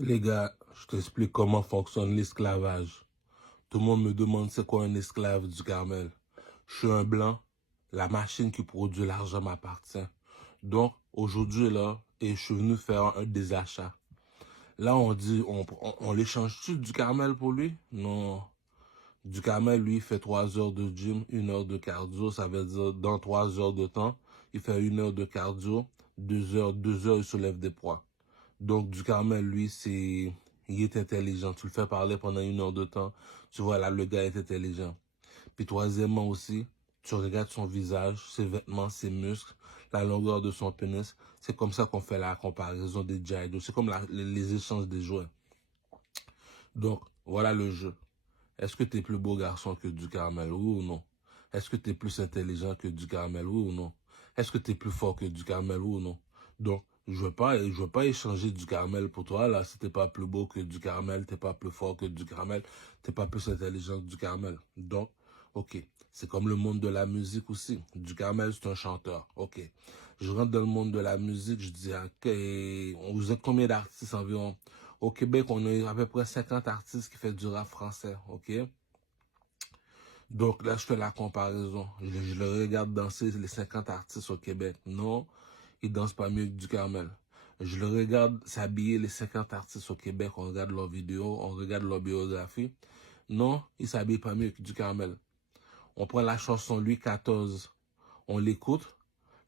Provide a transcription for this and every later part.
Les gars, je t'explique comment fonctionne l'esclavage. Tout le monde me demande c'est quoi un esclave du Carmel. Je suis un blanc, la machine qui produit l'argent m'appartient. Donc, aujourd'hui, là, et je suis venu faire des achats. Là, on dit, on l'échange-tu du Carmel pour lui? Non. Du Carmel, lui, il fait 3 heures de gym, 1 heure de cardio. Ça veut dire, dans 3 heures de temps, il fait 1 heure de cardio, 2 heures, il soulève des poids. Donc, du Carmel, lui, il est intelligent. Tu le fais parler pendant 1 heure de temps. Tu vois, là, le gars est intelligent. Puis, troisièmement aussi, tu regardes son visage, ses vêtements, ses muscles, la longueur de son pénis. C'est comme ça qu'on fait la comparaison des Jaido. C'est comme les échanges des jouets. Donc, voilà le jeu. Est-ce que tu es plus beau garçon que du Carmel, oui ou non? Est-ce que tu es plus intelligent que du Carmel, oui ou non? Est-ce que tu es plus fort que du Carmel, oui ou non? Donc, je veux pas échanger du Carmel pour toi, là. Si t'es pas plus beau que du Carmel, t'es pas plus fort que du Carmel, t'es pas plus intelligent que du Carmel. Donc, ok. C'est comme le monde de la musique aussi. Du Carmel, c'est un chanteur. Ok. Je rentre dans le monde de la musique, je dis, ok, vous êtes combien d'artistes environ? Au Québec, on a à peu près 50 artistes qui font du rap français, ok? Donc là, je fais la comparaison. Je le regarde danser les 50 artistes au Québec. Non, ils dansent pas mieux que du Carmel. Je le regarde s'habiller les 50 artistes au Québec. On regarde leurs vidéos, on regarde leur biographie. Non, ils s'habillent pas mieux que du Carmel. On prend la chanson Louis XIV, on l'écoute.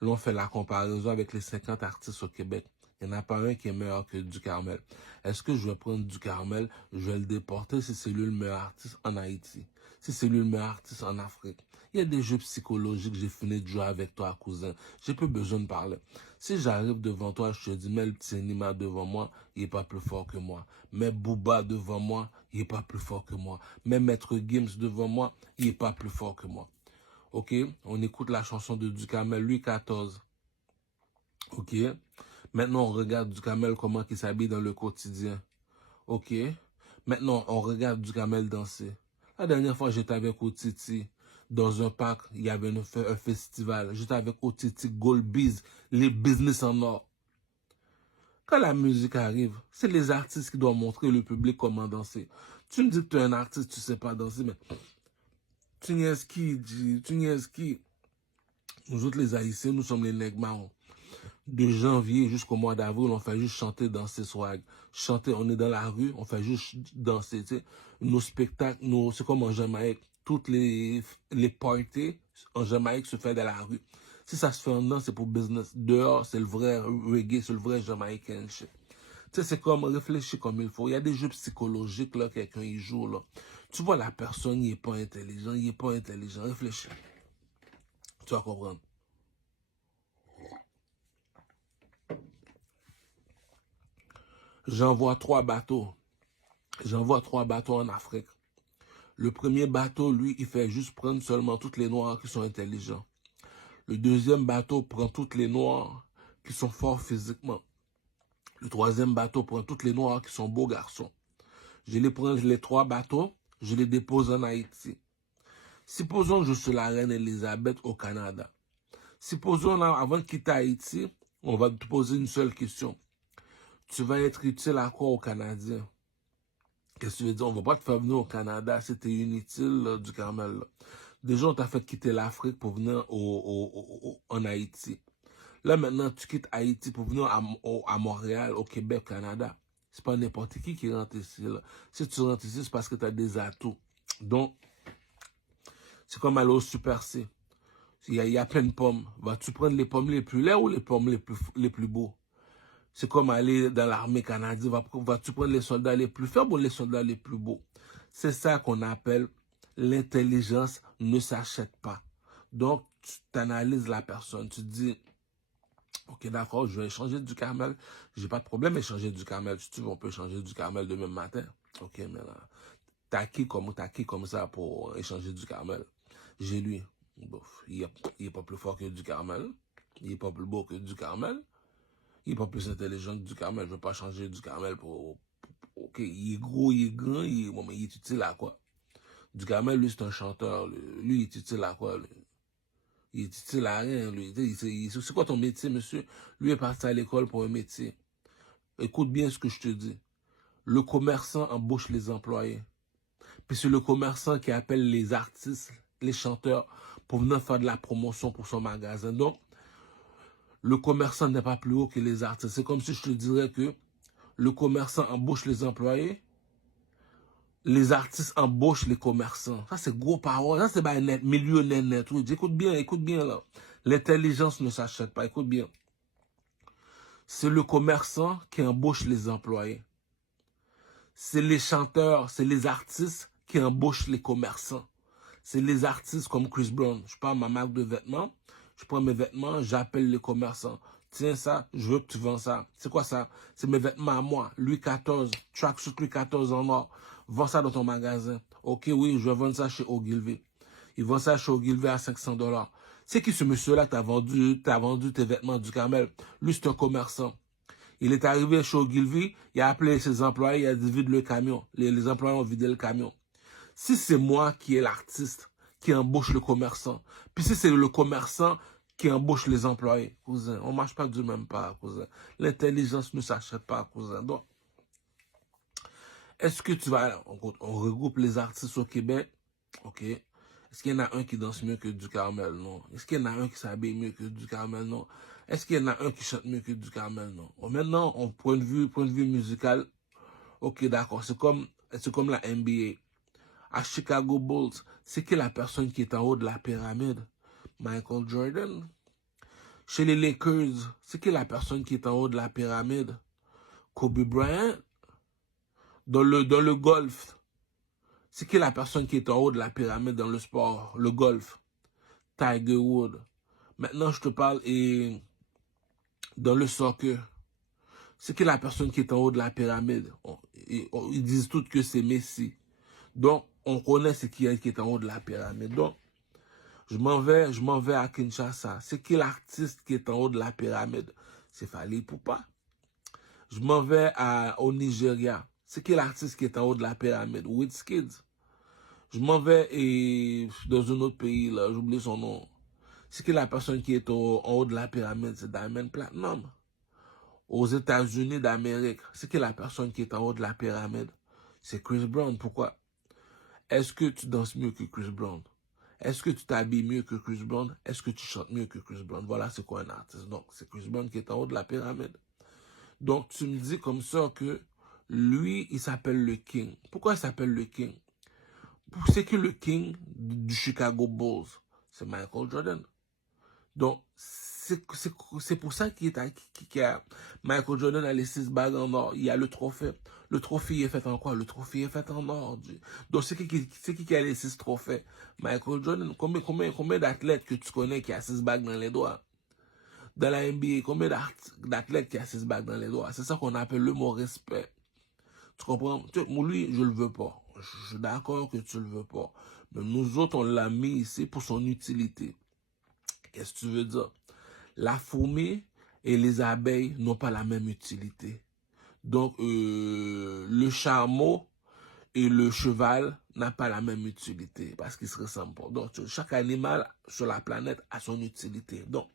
Là, on fait la comparaison avec les 50 artistes au Québec. Il n'y en a pas un qui est meilleur que du Carmel. Est-ce que je vais prendre du Carmel, je vais le déporter si c'est lui le meilleur artiste en Haïti, si c'est lui le meilleur artiste en Afrique? Il y a des jeux psychologiques, j'ai fini de jouer avec toi, cousin. J'ai plus besoin de parler. Si j'arrive devant toi, je te dis, mais le petit Nima devant moi, il est pas plus fort que moi. Mais Booba devant moi, il est pas plus fort que moi. Mais Maître Gims devant moi, il est pas plus fort que moi. Ok, on écoute la chanson de Ducamel, Louis XIV. Ok, maintenant on regarde Ducamel comment il s'habille dans le quotidien. Ok, maintenant on regarde Ducamel danser. La dernière fois j'étais avec Otiti dans un parc, il y avait un festival. J'étais avec Otiti, Goldbiz, les business en or. Quand la musique arrive, c'est les artistes qui doivent montrer le public comment danser. Tu me dis que tu es un artiste, tu sais pas danser, mais tu niaises qui, tu niaises qui? Nous autres les Haïtiens, nous sommes les nègres marrons. De janvier jusqu'au mois d'avril, on fait juste chanter, danser, swag. Chanter, on est dans la rue, on fait juste danser, tu sais. Nos spectacles, c'est comme en Jamaïque. Toutes les parties en Jamaïque se font dans la rue. Si ça se fait en dedans, c'est pour business. Dehors, c'est le vrai reggae, c'est le vrai jamaïcain shit. Tu sais, c'est comme réfléchir comme il faut. Il y a des jeux psychologiques, là, quelqu'un y joue, là. Tu vois, la personne, il est pas intelligent, il est pas intelligent. Réfléchis. Tu vas comprendre. J'envoie 3 bateaux. J'envoie 3 bateaux en Afrique. Le premier bateau, lui, il fait juste prendre seulement toutes les noirs qui sont intelligents. Le deuxième bateau prend toutes les noirs qui sont forts physiquement. Le troisième bateau prend toutes les noirs qui sont beaux garçons. Je les prends, les 3 bateaux, je les dépose en Haïti. Supposons que je suis la reine Elisabeth au Canada. Supposons, là, avant de quitter Haïti, on va te poser une seule question. Tu vas être utile à quoi aux Canadiens? Qu'est-ce que tu veux dire? On va pas te faire venir au Canada, c'était inutile là, du Carmel. Là. Déjà, on t'a fait quitter l'Afrique pour venir en Haïti. Là, maintenant, tu quittes Haïti pour venir à Montréal, au Québec, au Canada. C'est pas n'importe qui rentre ici. Là. Si tu rentres ici, c'est parce que tu as des atouts. Donc, c'est comme aller au Super C. Il y a plein de pommes. Vas-tu prendre les pommes les plus laides ou les pommes les plus beaux? C'est comme aller dans l'armée canadienne. Vas-tu prendre les soldats les plus faibles ou les soldats les plus beaux? C'est ça qu'on appelle l'intelligence ne s'achète pas. Donc, tu analyses la personne. Tu te dis, ok, d'accord, je vais échanger du Carmel. J'ai pas de problème à échanger du Carmel. Si tu veux, on peut échanger du Carmel demain matin. Ok, mais là, t'as qui comme ça pour échanger du Carmel? J'ai lui. Bof, il est pas plus fort que du Carmel. Il est pas plus beau que du Carmel. Il est pas plus intelligent que du Carmel. Je veux pas changer du Carmel ok, il est gros, il est grand, bon, mais il est utile à quoi? Du Carmel, lui, c'est un chanteur. Lui, il est utile à quoi? Lui? Il est utile à rien, lui. C'est quoi ton métier, monsieur? Lui est parti à l'école pour un métier. Écoute bien ce que je te dis. le commerçant embauche les employés. Puis c'est le commerçant qui appelle les artistes, les chanteurs, pour venir faire de la promotion pour son magasin. Donc, le commerçant n'est pas plus haut que les artistes. C'est comme si je te dirais que le commerçant embauche les employés, les artistes embauchent les commerçants. Ça, c'est gros parole. Ça, c'est pas net, milieu net. Oui, écoute bien là. L'intelligence ne s'achète pas. Écoute bien. C'est le commerçant qui embauche les employés. C'est les chanteurs, c'est les artistes qui embauchent les commerçants. C'est les artistes comme Chris Brown. Je prends ma marque de vêtements, je prends mes vêtements, j'appelle les commerçants. Tiens ça, je veux que tu vends ça. C'est quoi ça? C'est mes vêtements à moi. Louis XIV, tracksuit Louis XIV en or. Vends ça dans ton magasin. Ok, oui, je vais vendre ça chez Ogilvy. Ils vendent ça chez Ogilvy à $500. C'est qui ce monsieur-là qui t'a vendu tes vêtements du Carmel? Lui, c'est un commerçant. Il est arrivé chez Ogilvy, il a appelé ses employés, il a dit vide le camion. Les employés ont vidé le camion. Si c'est moi qui est l'artiste qui embauche le commerçant, puis si c'est le commerçant qui embauche les employés, cousin, on ne marche pas du même pas, cousin. L'intelligence ne s'achète pas, cousin. Donc, est-ce que tu vas... On regroupe les artistes au Québec, ok. Est-ce qu'il y en a un qui danse mieux que du Carmel? Non. Est-ce qu'il y en a un qui s'habille mieux que du Carmel? Non. Est-ce qu'il y en a un qui chante mieux que du Carmel? Non. Bon, maintenant, point de vue musical, ok, d'accord. C'est comme la NBA. À Chicago Bulls, c'est qui la personne qui est en haut de la pyramide? Michael Jordan. Chez les Lakers, c'est qui la personne qui est en haut de la pyramide? Kobe Bryant. Dans le golf, c'est qui la personne qui est en haut de la pyramide dans le sport, le golf? Tiger Woods. Maintenant, je te parle dans le soccer. C'est qui la personne qui est en haut de la pyramide? Ils disent tous que c'est Messi. Donc, on connaît c'est qui est en haut de la pyramide. Donc, je m'en vais à Kinshasa. C'est qui l'artiste qui est en haut de la pyramide? C'est Fally Ipupa. Je m'en vais au Nigeria. C'est qui l'artiste qui est en haut de la pyramide? Wizkid. Je m'en vais dans un autre pays, là, j'oublie son nom. C'est qui la personne qui est en haut de la pyramide? C'est Diamond Platinum. Aux États-Unis d'Amérique, c'est qui la personne qui est en haut de la pyramide? C'est Chris Brown. Pourquoi? Est-ce que tu danses mieux que Chris Brown? Est-ce que tu t'habilles mieux que Chris Brown? Est-ce que tu chantes mieux que Chris Brown? Voilà, c'est quoi un artiste. Donc, c'est Chris Brown qui est en haut de la pyramide. Donc, tu me dis comme ça que lui, il s'appelle le King. Pourquoi il s'appelle le King? C'est que le King du Chicago Bulls, c'est Michael Jordan. Donc, c'est pour ça Michael Jordan a les 6 bagues en or. Il y a le trophée. Le trophée est fait en quoi? Le trophée est fait en or. Donc, c'est qui a les 6 trophées? Michael Jordan. Combien d'athlètes que tu connais qui a 6 bagues dans les doigts? Dans la NBA, combien d'athlètes qui a 6 bagues dans les doigts? C'est ça qu'on appelle le mot respect. Tu comprends? Lui, je le veux pas. Je suis d'accord que tu le veux pas. Mais nous autres, on l'a mis ici pour son utilité. Qu'est-ce que tu veux dire? La fourmi et les abeilles n'ont pas la même utilité. Donc, le chameau et le cheval n'ont pas la même utilité parce qu'ils se ressemblent pas. Donc, chaque animal sur la planète a son utilité. Donc,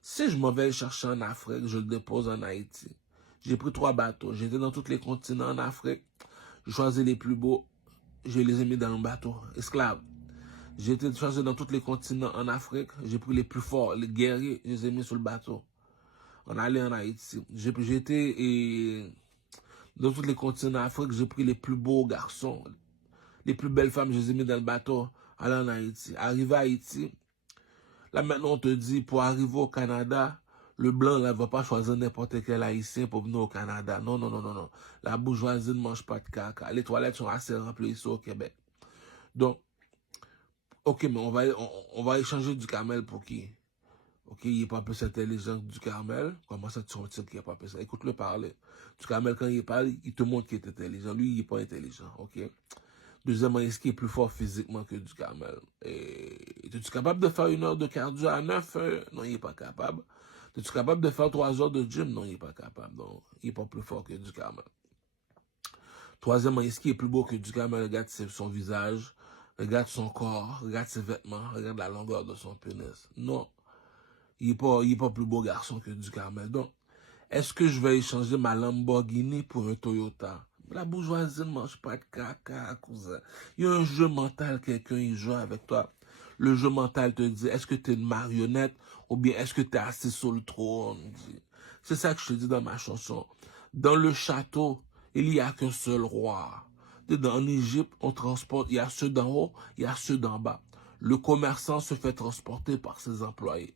si je m'en vais le chercher en Afrique, je le dépose en Haïti. J'ai pris 3 bateaux. J'étais dans tous les continents en Afrique. J'ai choisi les plus beaux. Je les ai mis dans un bateau. Esclaves. J'ai été choisi dans tous les continents en Afrique. J'ai pris les plus forts, les guerriers. Je les ai mis sur le bateau. On allait en Haïti. J'ai été dans tous les continents en Afrique. J'ai pris les plus beaux garçons. Les plus belles femmes, je les ai mis dans le bateau. Aller en Haïti. Arrivé à Haïti. Là maintenant, on te dit, pour arriver au Canada, le blanc ne va pas choisir n'importe quel haïtien pour venir au Canada. Non, non, non, non, non. La bourgeoisie ne mange pas de caca. Les toilettes sont assez remplies ici au Québec. Donc, ok, mais on va échanger du Carmel pour qui? Ok, il n'est pas plus intelligent que du Carmel. Comment ça, tu retires qu'il n'est pas plus? Écoute-le parler. Du Carmel, quand il parle, il te montre qu'il est intelligent. Lui, il n'est pas intelligent, ok? Deuxièmement, est-ce qu'il est plus fort physiquement que du Carmel? Es-tu capable de faire 1 heure de cardio à 9? Non, il n'est pas capable. Es-tu capable de faire 3 heures de gym? Non, il n'est pas capable. Donc, il n'est pas plus fort que du Carmel. Troisièmement, est-ce qu'il est plus beau que du Carmel? Regarde son visage, regarde son corps, regarde ses vêtements, regarde la longueur de son pénis. Non, il n'est pas plus beau garçon que du Carmel. Donc, est-ce que je vais échanger ma Lamborghini pour un Toyota? La bourgeoisie ne mange pas de caca, cousin. Il y a un jeu mental, quelqu'un il joue avec toi. Le jeu mental te dit, est-ce que tu es une marionnette ou bien est-ce que tu es assis sur le trône? C'est ça que je te dis dans ma chanson. Dans le château, il n'y a qu'un seul roi. En Égypte, on transporte, il y a ceux d'en haut, il y a ceux d'en bas. Le commerçant se fait transporter par ses employés.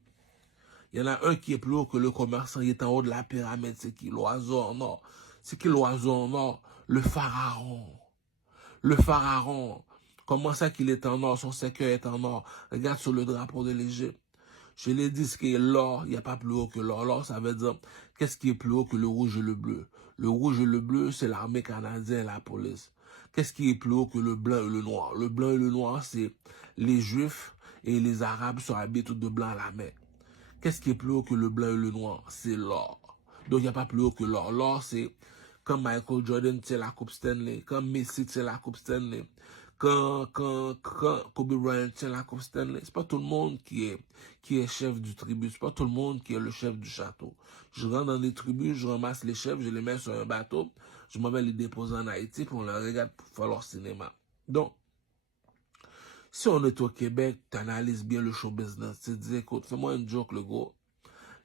Il y en a un qui est plus haut que le commerçant, il est en haut de la pyramide, c'est qui? L'oiseau en or. C'est qui l'oiseau en or? Le pharaon. Le pharaon. Comment ça qu'il est en or? Son cercueil est en or. Regarde sur le drapeau de l'Égypte. Je l'ai dit, ce qui est l'or, il n'y a pas plus haut que l'or. L'or, ça veut dire, qu'est-ce qui est plus haut que le rouge et le bleu? Le rouge et le bleu, c'est l'armée canadienne et la police. Qu'est-ce qui est plus haut que le blanc et le noir? Le blanc et le noir, c'est les juifs et les arabes sont habillés tout de blanc à la mer. Qu'est-ce qui est plus haut que le blanc et le noir? C'est l'or. Donc, il n'y a pas plus haut que l'or. L'or, c'est quand Michael Jordan tient la Coupe Stanley, quand Messi tient la Coupe Stanley, quand Kobe Bryant tient la Coupe Stanley. C'est pas tout le monde qui est chef du tribu. C'est pas tout le monde qui est le chef du château. Je rentre dans des tribus, je ramasse les chefs, je les mets sur un bateau, je m'en vais les déposer en Haïti, puis on les regarde pour faire leur cinéma. Donc, si on est au Québec, tu analyses bien le show business. Tu te dis, écoute, fais-moi une joke, le gros.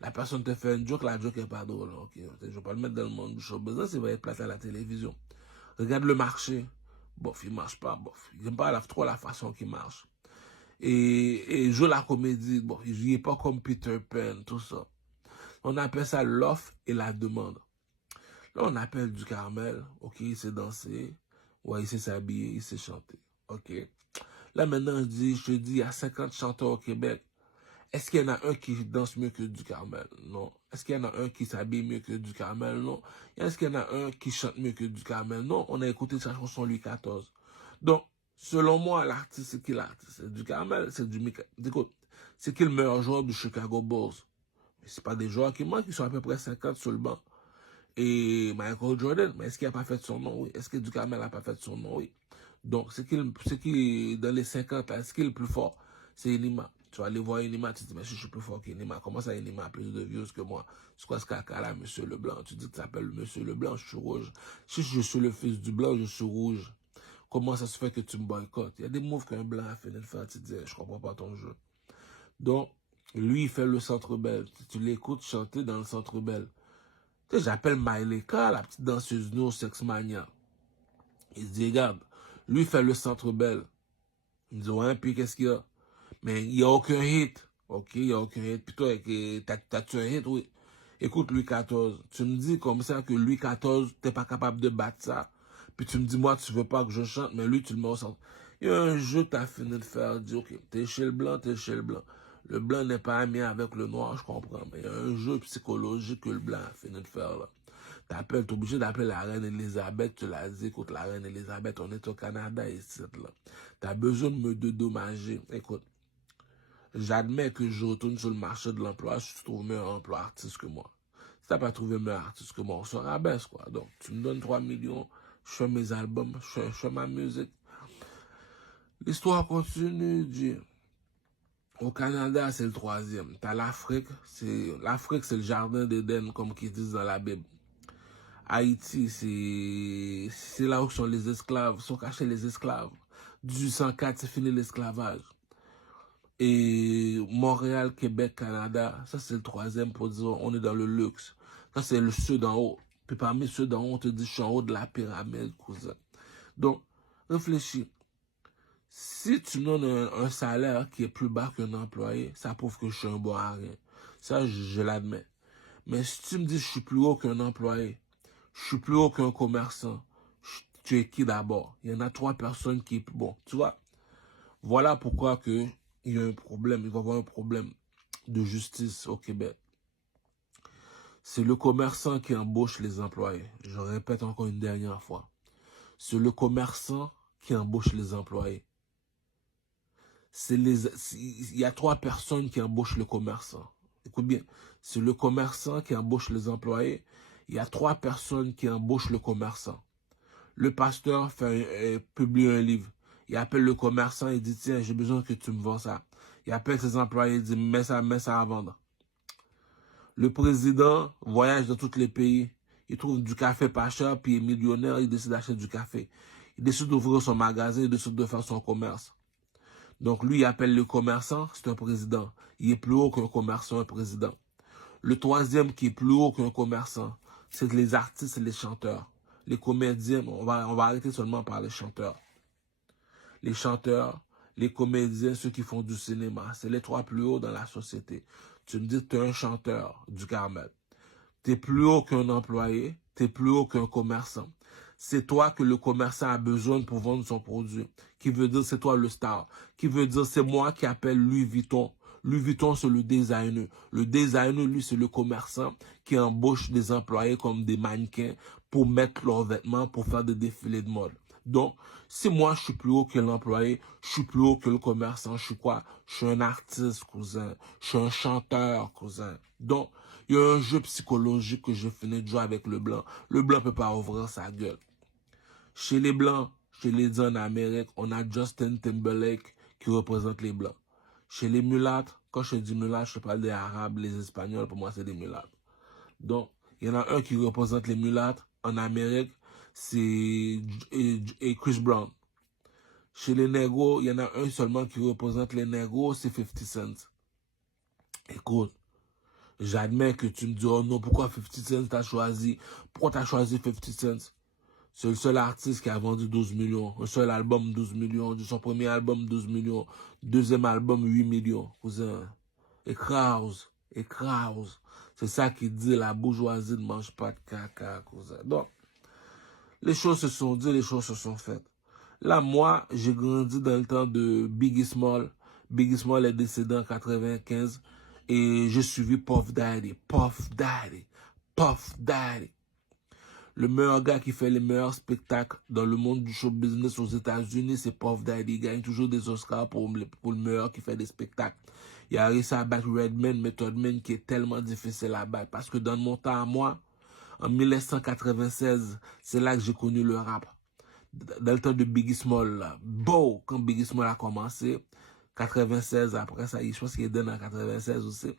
La personne te fait une joke, la joke n'est pas drôle. Okay. Je ne vais pas le mettre dans le monde du show business, il va être placé à la télévision. Regarde le marché. Bof, il ne marche pas. Bof, il n'aime pas trop la façon qu'il marche. Et joue la comédie. Bof, il n'est pas comme Peter Pan, tout ça. On appelle ça l'offre et la demande. Là, on appelle du Carmel. OK, il sait danser. Ouais, il sait s'habiller, il sait chanter. OK. Là, maintenant, je te dis, il y a 50 chanteurs au Québec. Est-ce qu'il y en a un qui danse mieux que du Carmel? Non. Est-ce qu'il y en a un qui s'habille mieux que du Carmel? Non. Est-ce qu'il y en a un qui chante mieux que du Carmel? Non. On a écouté sa chanson Louis XIV. Donc, selon moi, l'artiste, c'est qui l'artiste? C'est du Carmel, c'est du Mika. Écoute, c'est qui le meilleur joueur du Chicago Bulls? Mais c'est pas des joueurs qui manquent, ils sont à peu près 50 sur le banc. Et Michael Jordan, mais est-ce qu'il n'a pas fait de son nom? Oui. Est-ce que du Carmel n'a pas fait de son nom? Oui. Donc, c'est qui dans les 50, est-ce qui est le plus fort? C'est Enima. Tu vas aller voir Enima, tu te dis, mais je suis plus fort qu'Enima. Comment ça, Enima a plus de views que moi? C'est quoi ce caca-là, Monsieur Leblanc? Tu dis que tu t'appelles Monsieur Leblanc, je suis rouge. Si je suis le fils du blanc, je suis rouge. Comment ça se fait que tu me boycottes? Il y a des moves qu'un blanc a fini de faire, tu te dis, je comprends pas ton jeu. Donc, lui, il fait le Centre Bell. Tu l'écoutes chanter dans le Centre Bell. Tu sais, j'appelle Maïleka, la petite danseuse no Sex Mania. Il se dit, regarde, lui, il fait le Centre Bell. Il me dit, ouais, puis qu'est-ce qu'il y a? Mais il n'y a aucun hit. OK, il n'y a aucun hit. Puis toi, t'as-tu un hit? Oui. Écoute, Louis XIV. Tu me dis comme ça que Louis XIV, t'es pas capable de battre ça. Puis tu me dis, moi, tu veux pas que je chante, mais lui, tu le mets au centre. Il y a un jeu que t'as fini de faire. Dis, OK, t'es chez le blanc, t'es chez le blanc. Le blanc n'est pas ami avec le noir, je comprends. Mais il y a un jeu psychologique que le blanc a fini de faire, là. T'es obligé d'appeler la reine Elisabeth, tu l'as dit, écoute, la reine Elisabeth, on est au Canada ici, là. T'as besoin de me dédommager. Écoute, j'admets que je retourne sur le marché de l'emploi si tu trouves un meilleur emploi artiste que moi. Si t'as pas trouvé un meilleur artiste que moi, on se rabaisse, quoi. Donc, tu me donnes 3 millions, je fais mes albums, je fais ma musique. L'histoire continue, Dieu. Au Canada, c'est le troisième. T'as l'Afrique, c'est le jardin d'Éden, comme qu'ils disent dans la Bible. Haïti, c'est là où sont les esclaves, sont cachés les esclaves. 1804, c'est fini l'esclavage. Et Montréal, Québec, Canada, ça c'est le troisième pour dire on est dans le luxe. Ça c'est le ceux d'en haut. Puis parmi ceux d'en haut, on te dit je suis en haut de la pyramide, cousin. Donc, réfléchis. Si tu me donnes un salaire qui est plus bas qu'un employé, ça prouve que je suis un bon à rien. Ça, je l'admets. Mais si tu me dis je suis plus haut qu'un employé, je suis plus haut qu'un commerçant, tu es qui d'abord? Il y en a 3 personnes qui... Bon, tu vois, voilà pourquoi que il y a un problème, il va y avoir un problème de justice au Québec. C'est le commerçant qui embauche les employés. Je répète encore une dernière fois. C'est le commerçant qui embauche les employés. Il y a 3 personnes qui embauchent le commerçant. Écoute bien, c'est le commerçant qui embauche les employés. Il y a 3 personnes qui embauchent le commerçant. Le pasteur publie un livre. Il appelle le commerçant et dit, tiens, j'ai besoin que tu me vends ça. Il appelle ses employés et dit, mets ça à vendre. Le président voyage dans tous les pays. il trouve du café pas cher, puis il est millionnaire, il décide d'acheter du café. Il décide d'ouvrir son magasin, il décide de faire son commerce. Donc lui, il appelle le commerçant, c'est un président. Il est plus haut qu'un commerçant, un président. Le troisième qui est plus haut qu'un commerçant, c'est les artistes et les chanteurs. Les comédiens, on va arrêter seulement par les chanteurs. Les chanteurs, les comédiens, ceux qui font du cinéma, c'est les trois plus hauts dans la société. Tu me dis que tu es un chanteur du Carmel. Tu es plus haut qu'un employé, tu es plus haut qu'un commerçant. C'est toi que le commerçant a besoin pour vendre son produit. Qui veut dire c'est toi le star. Qui veut dire c'est moi qui appelle Louis Vuitton. Louis Vuitton, c'est le designer. Le designer, lui, c'est le commerçant qui embauche des employés comme des mannequins pour mettre leurs vêtements, pour faire des défilés de mode. Donc, si moi, je suis plus haut que l'employé, je suis plus haut que le commerçant, je suis quoi? Je suis un artiste, cousin. Je suis un chanteur, cousin. Donc, il y a un jeu psychologique que j'ai fini de jouer avec le blanc. Le blanc ne peut pas ouvrir sa gueule. Chez les blancs, chez les dits en Amérique, on a Justin Timberlake qui représente les blancs. Chez les mulâtres, quand je dis mulâtres, je parle des arabes, les espagnols, pour moi c'est des mulâtres. Donc, il y en a un qui représente les mulâtres en Amérique, c'est Chris Brown. Chez les négros, il y en a un seulement qui représente les négros, c'est 50 Cent. Écoute, j'admets que tu me dis, oh non, pourquoi 50 Cent t'as choisi? Pourquoi t'as choisi 50 Cent? C'est le seul artiste qui a vendu 12 millions. Un seul album, 12 millions. De son premier album, 12 millions. Deuxième album, 8 millions. Cousin, écrase, écrase. C'est ça qui dit la bourgeoisie ne mange pas de caca, cousin. Donc, les choses se sont dites, les choses se sont faites. Là, moi, j'ai grandi dans le temps de Biggie Small. Biggie Small est décédé en 95. Et j'ai suivi Puff Daddy, Puff Daddy, Puff Daddy. Le meilleur gars qui fait les meilleurs spectacles dans le monde du show business aux États-Unis, c'est Puff Daddy. Il gagne toujours des Oscars pour le meilleur qui fait des spectacles. Il a réussi à battre Redman, Method Man, qui est tellement difficile à battre. Parce que dans mon temps à moi, en 1996, c'est là que j'ai connu le rap. Dans le temps de Biggie Small, là. Beau, quand Biggie Small a commencé, 96, après ça, je pense qu'il est donné en 96 aussi.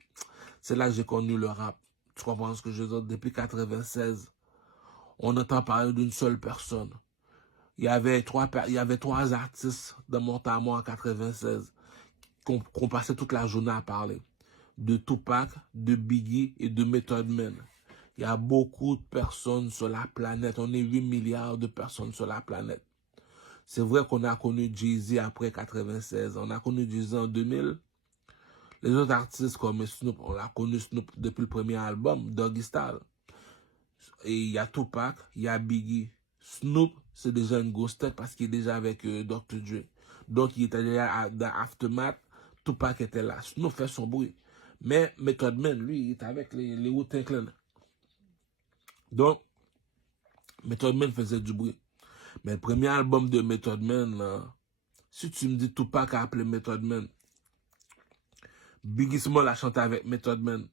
C'est là que j'ai connu le rap. Tu comprends ce que je veux dire? Depuis 96. On entend parler d'une seule personne. Il y avait trois artistes dans mon temps à moi en 96 qu'on passait toute la journée à parler. De Tupac, de Biggie et de Method Man. Il y a beaucoup de personnes sur la planète. On est 8 milliards de personnes sur la planète. C'est vrai qu'on a connu Jay-Z après 96. On a connu Jay-Z en 2000. Les autres artistes comme Snoop, on a connu Snoop depuis le premier album, Doggy Style. Et il y a Tupac, il y a Biggie. Snoop, c'est déjà une grosse tête parce qu'il est déjà avec Dr. Dre. Donc, il était déjà dans Aftermath. Tupac était là. Snoop fait son bruit. Mais Method Man, lui, il est avec les Wu-Tang Clan. Donc, Method Man faisait du bruit. Mais le premier album de Method Man, là, si tu me dis Tupac a appelé Method Man, Biggie Small a chanté avec Method Man.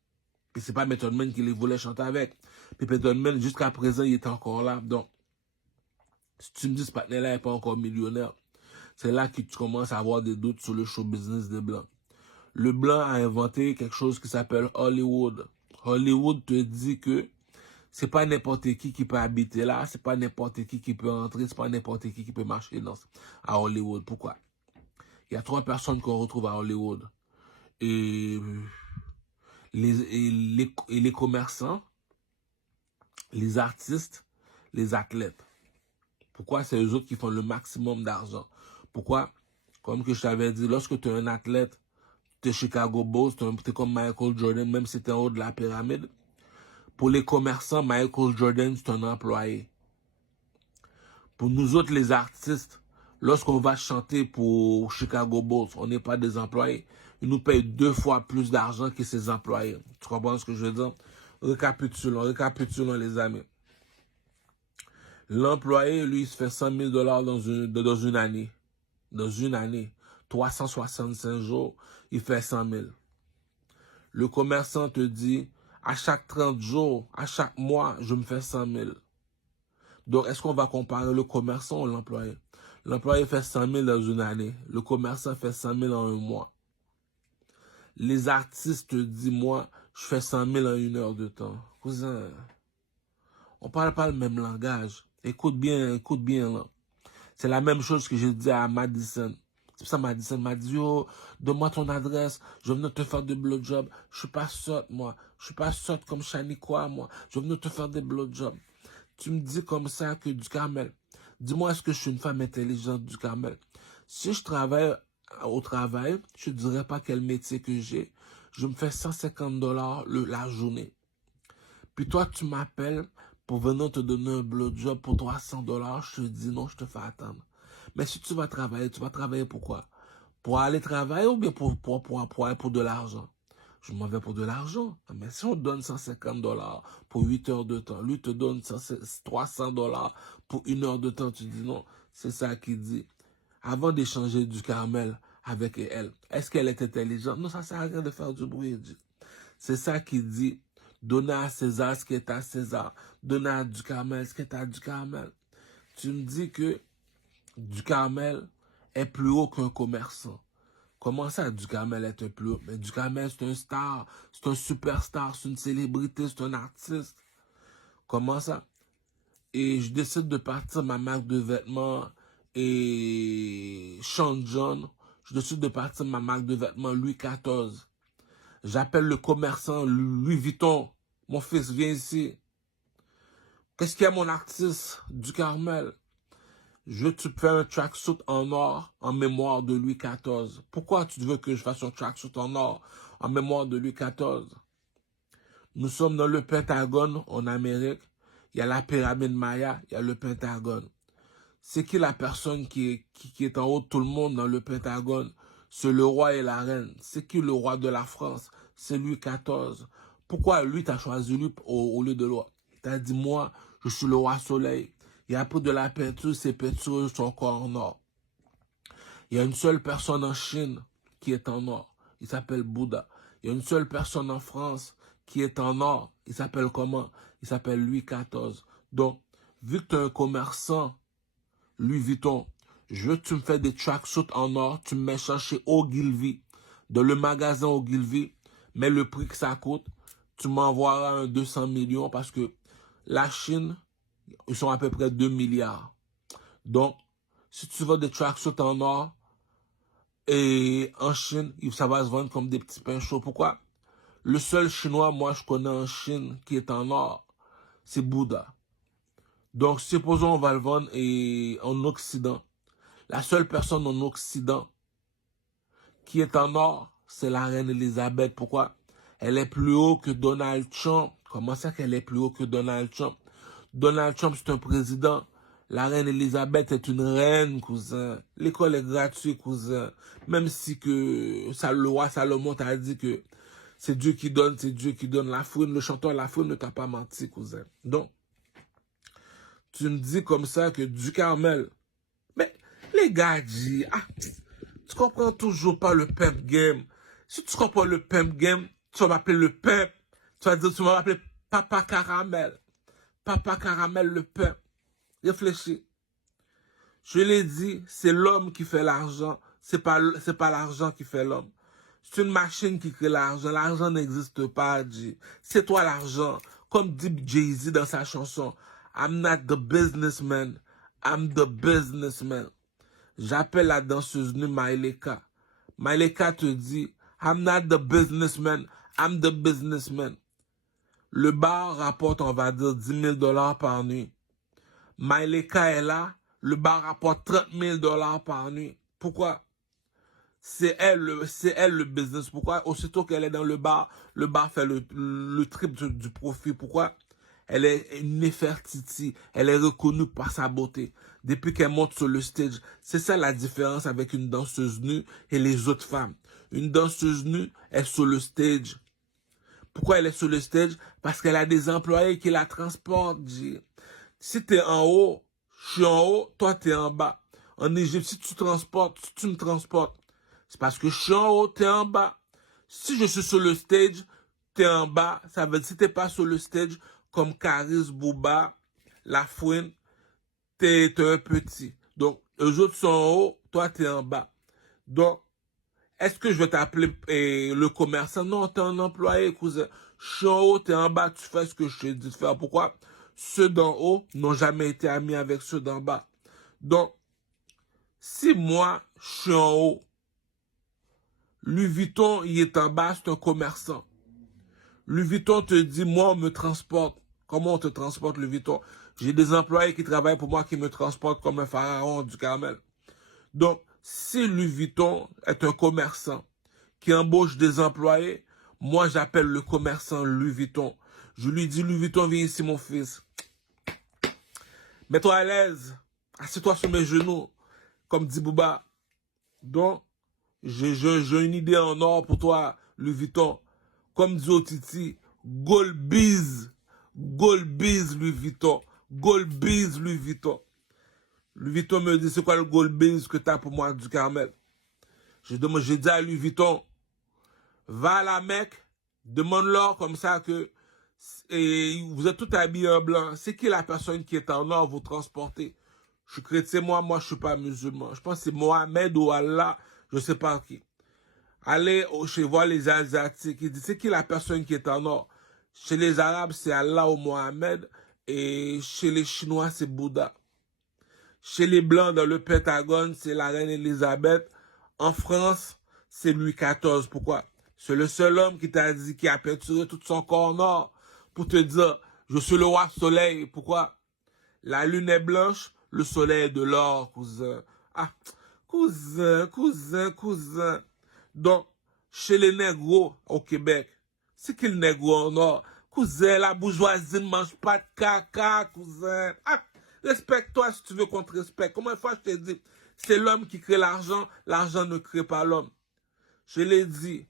Puis c'est pas Method Man qui les voulait chanter avec. Puis Method Man, jusqu'à présent, il était encore là. Donc, si tu me dis ce partenaire-là n'est pas encore millionnaire, c'est là que tu commences à avoir des doutes sur le show business des Blancs. Le Blanc a inventé quelque chose qui s'appelle Hollywood. Hollywood te dit que c'est pas n'importe qui peut habiter là, c'est pas n'importe qui peut entrer, c'est pas n'importe qui peut marcher à Hollywood. Pourquoi? Il y a 3 personnes qu'on retrouve à Hollywood. Et les commerçants, les artistes, les athlètes. Pourquoi? C'est eux autres qui font le maximum d'argent. Pourquoi? Comme que je t'avais dit, lorsque tu es un athlète, tu es Chicago Bulls, tu es comme Michael Jordan, même si tu es en haut de la pyramide. Pour les commerçants, Michael Jordan, c'est un employé. Pour nous autres, les artistes, lorsqu'on va chanter pour Chicago Bulls, on n'est pas des employés. Ils nous payent 2 fois plus d'argent que ces employés. Tu comprends ce que je veux dire? Récapitulons les amis. L'employé, lui, il se fait 100 000 $ dans une année. Dans une année. 365 jours, il fait 100 000. Le commerçant te dit, à chaque 30 jours, à chaque mois, je me fais 100 000. Donc, est-ce qu'on va comparer le commerçant ou l'employé? L'employé fait 100 000 dans une année. Le commerçant fait 100 000 en un mois. Les artistes te disent, moi, je fais 100 000 en 1 heure de temps. Cousin, On parle pas le même langage. Écoute bien là. C'est la même chose que j'ai dit à Madison. C'est pour ça Madison m'a dit, oh, donne-moi ton adresse, je vais venir te faire des blowjobs. Je suis pas sotte, moi. Je suis pas sotte comme Shaniqua, moi. Je vais venir te faire des blowjobs. Tu me dis comme ça que du Carmel. Dis-moi, est-ce que je suis une femme intelligente du Carmel? Si je travaille au travail, je ne dirais pas quel métier que j'ai. Je me fais 150 $ la journée. Puis toi, tu m'appelles pour venir te donner un blowjob pour 300 $. Je te dis non, je te fais attendre. Mais si tu vas travailler pour quoi? Pour aller travailler ou bien pour de l'argent? Je m'en vais pour de l'argent. Mais si on donne 150 $ pour 8 heures de temps, lui te donne 300 $ pour 1 heure de temps, tu dis non. C'est ça qu'il dit. Avant d'échanger du Carmel avec elle, est-ce qu'elle est intelligente? Non, ça sert à rien de faire du bruit. C'est ça qu'il dit. Donnez à César ce qui est à César. Donnez à du Carmel ce qui est à du Carmel. Tu me dis que du Carmel est plus haut qu'un commerçant. Comment ça, du Carmel est un plus haut? Mais du Carmel, c'est un star, c'est un superstar, c'est une célébrité, c'est un artiste. Comment ça? Et je décide de partir ma marque de vêtements et Sean John. Je décide de partir ma marque de vêtements Louis XIV. J'appelle le commerçant Louis Vuitton. Mon fils, viens ici. Qu'est-ce qu'il y a, mon artiste du Carmel? Je veux que tu fais un tracksuit en or en mémoire de Louis XIV. Pourquoi tu veux que je fasse un tracksuit en or en mémoire de Louis XIV? Nous sommes dans le Pentagone en Amérique. Il y a la pyramide Maya, il y a le Pentagone. C'est qui la personne qui est en haut de tout le monde dans le Pentagone? C'est le roi et la reine. C'est qui le roi de la France? C'est Louis XIV. Pourquoi lui, t'as choisi lui au lieu de l'autre? T'as dit, moi, je suis le roi soleil. Il y a peu de la peinture, ces peintures sont encore en or. Il y a une seule personne en Chine qui est en or. Il s'appelle Bouddha. Il y a une seule personne en France qui est en or. Il s'appelle comment? Il s'appelle Louis XIV. Donc, vu que tu es un commerçant, Louis Vuitton, je veux que tu me fais des tracksuits en or, tu me mets chercher Ogilvy, dans le magasin Ogilvy, mais le prix que ça coûte, tu m'envoieras un 200 millions parce que la Chine, ils sont à peu près 2 milliards. Donc, si tu veux des tracksuits en or, et en Chine, ça va se vendre comme des petits pains chauds. Pourquoi? Le seul Chinois, moi, je connais en Chine qui est en or, c'est Bouddha. Donc, supposons on va le vendre en Occident. La seule personne en Occident qui est en or, c'est la reine Elisabeth. Pourquoi? Elle est plus haut que Donald Trump. Comment ça qu'elle est plus haut que Donald Trump? Donald Trump, c'est un président. La reine Elisabeth est une reine, cousin. L'école est gratuite, cousin. Même si que le roi Salomon t'a dit que c'est Dieu qui donne, c'est Dieu qui donne. La fouine, le chanteur La Fouine ne t'a pas menti, cousin. Donc, tu me dis comme ça que du Carmel. Mais les gars disent, tu comprends toujours pas le pimp game. Si tu comprends le pimp game, tu vas m'appeler le pimp. Tu vas dire, tu vas m'appeler Papa Caramel. Papa Caramel le pimp. Réfléchis. Je l'ai dit, c'est l'homme qui fait l'argent. C'est pas l'argent qui fait l'homme. C'est une machine qui crée l'argent. L'argent n'existe pas, G. C'est toi l'argent. Comme dit Jay-Z dans sa chanson. I'm not the businessman. I'm the businessman. J'appelle la danseuse nue Maïleka. Maïleka te dit, I'm not the businessman. I'm the businessman. Le bar rapporte, on va dire, 10 000 $ par nuit. Maïleka est là, le bar rapporte 30 000 $ par nuit. Pourquoi? C'est elle le business. Pourquoi? Aussitôt qu'elle est dans le bar fait le triple du profit. Pourquoi? Elle est une Nefertiti. Elle est reconnue par sa beauté. Depuis qu'elle monte sur le stage. C'est ça la différence avec une danseuse nue et les autres femmes. Une danseuse nue est sur le stage. Pourquoi elle est sur le stage? Parce qu'elle a des employés qui la transportent. Si tu es en haut, je suis en haut, toi tu es en bas. En Égypte, si tu me transportes, c'est parce que je suis en haut, tu es en bas. Si je suis sur le stage, tu es en bas. Ça veut dire si tu n'es pas sur le stage, comme Caris, Bouba, La Fouine, tu es un petit. Donc, eux autres sont en haut, toi tu es en bas. Donc, est-ce que je vais t'appeler le commerçant? Non, tu es un employé, cousin. Je suis en haut, tu es en bas, tu fais ce que je te dis de faire. Pourquoi? ceux d'en haut n'ont jamais été amis avec ceux d'en bas. Donc, si moi, je suis en haut, Louis Vuitton, il est en bas, c'est un commerçant. Louis Vuitton te dit, moi, on me transporte. Comment on te transporte, Louis Vuitton? J'ai des employés qui travaillent pour moi qui me transportent comme un pharaon du Carmel. Donc, si Louis Vuitton est un commerçant qui embauche des employés, moi, j'appelle le commerçant Louis Vuitton. Je lui dis, Louis Vuitton, viens ici, mon fils. Mets-toi à l'aise. Assieds-toi sur mes genoux, comme dit Bouba. Donc, j'ai une idée en or pour toi, Louis Vuitton. Comme dit Otiti, Gold Biz Louis Vuitton. Gold Biz Louis Vuitton. Louis Vuitton me dit, c'est quoi le Gold Biz que t'as pour moi du Carmel? J'ai dit à Louis Vuitton, va à la Mecque, demande-leur comme ça que et vous êtes tout habillés en blanc. C'est qui la personne qui est en or, vous transportez? Je suis chrétien, moi je suis pas musulman. Je pense que c'est Mohamed ou Allah, je sais pas qui. Allez chez voir les Asiatiques. Il dit, c'est qui la personne qui est en or? Chez les Arabes, c'est Allah ou Mohamed. Et chez les Chinois, c'est Bouddha. Chez les Blancs, dans le Pentagone, c'est la reine Elisabeth. En France, c'est Louis XIV. Pourquoi? C'est le seul homme qui t'a dit, qui a peinturé tout son corps en or pour te dire, je suis le roi soleil. Pourquoi? La lune est blanche, le soleil est de l'or, cousin. Ah, cousin. Donc, chez les négros au Québec, c'est qui le négro en or? Cousin, la bourgeoisie ne mange pas de caca, cousin. Ah, respecte-toi si tu veux qu'on te respecte. Combien de fois je t'ai dit, c'est l'homme qui crée l'argent, l'argent ne crée pas l'homme. Je l'ai dit,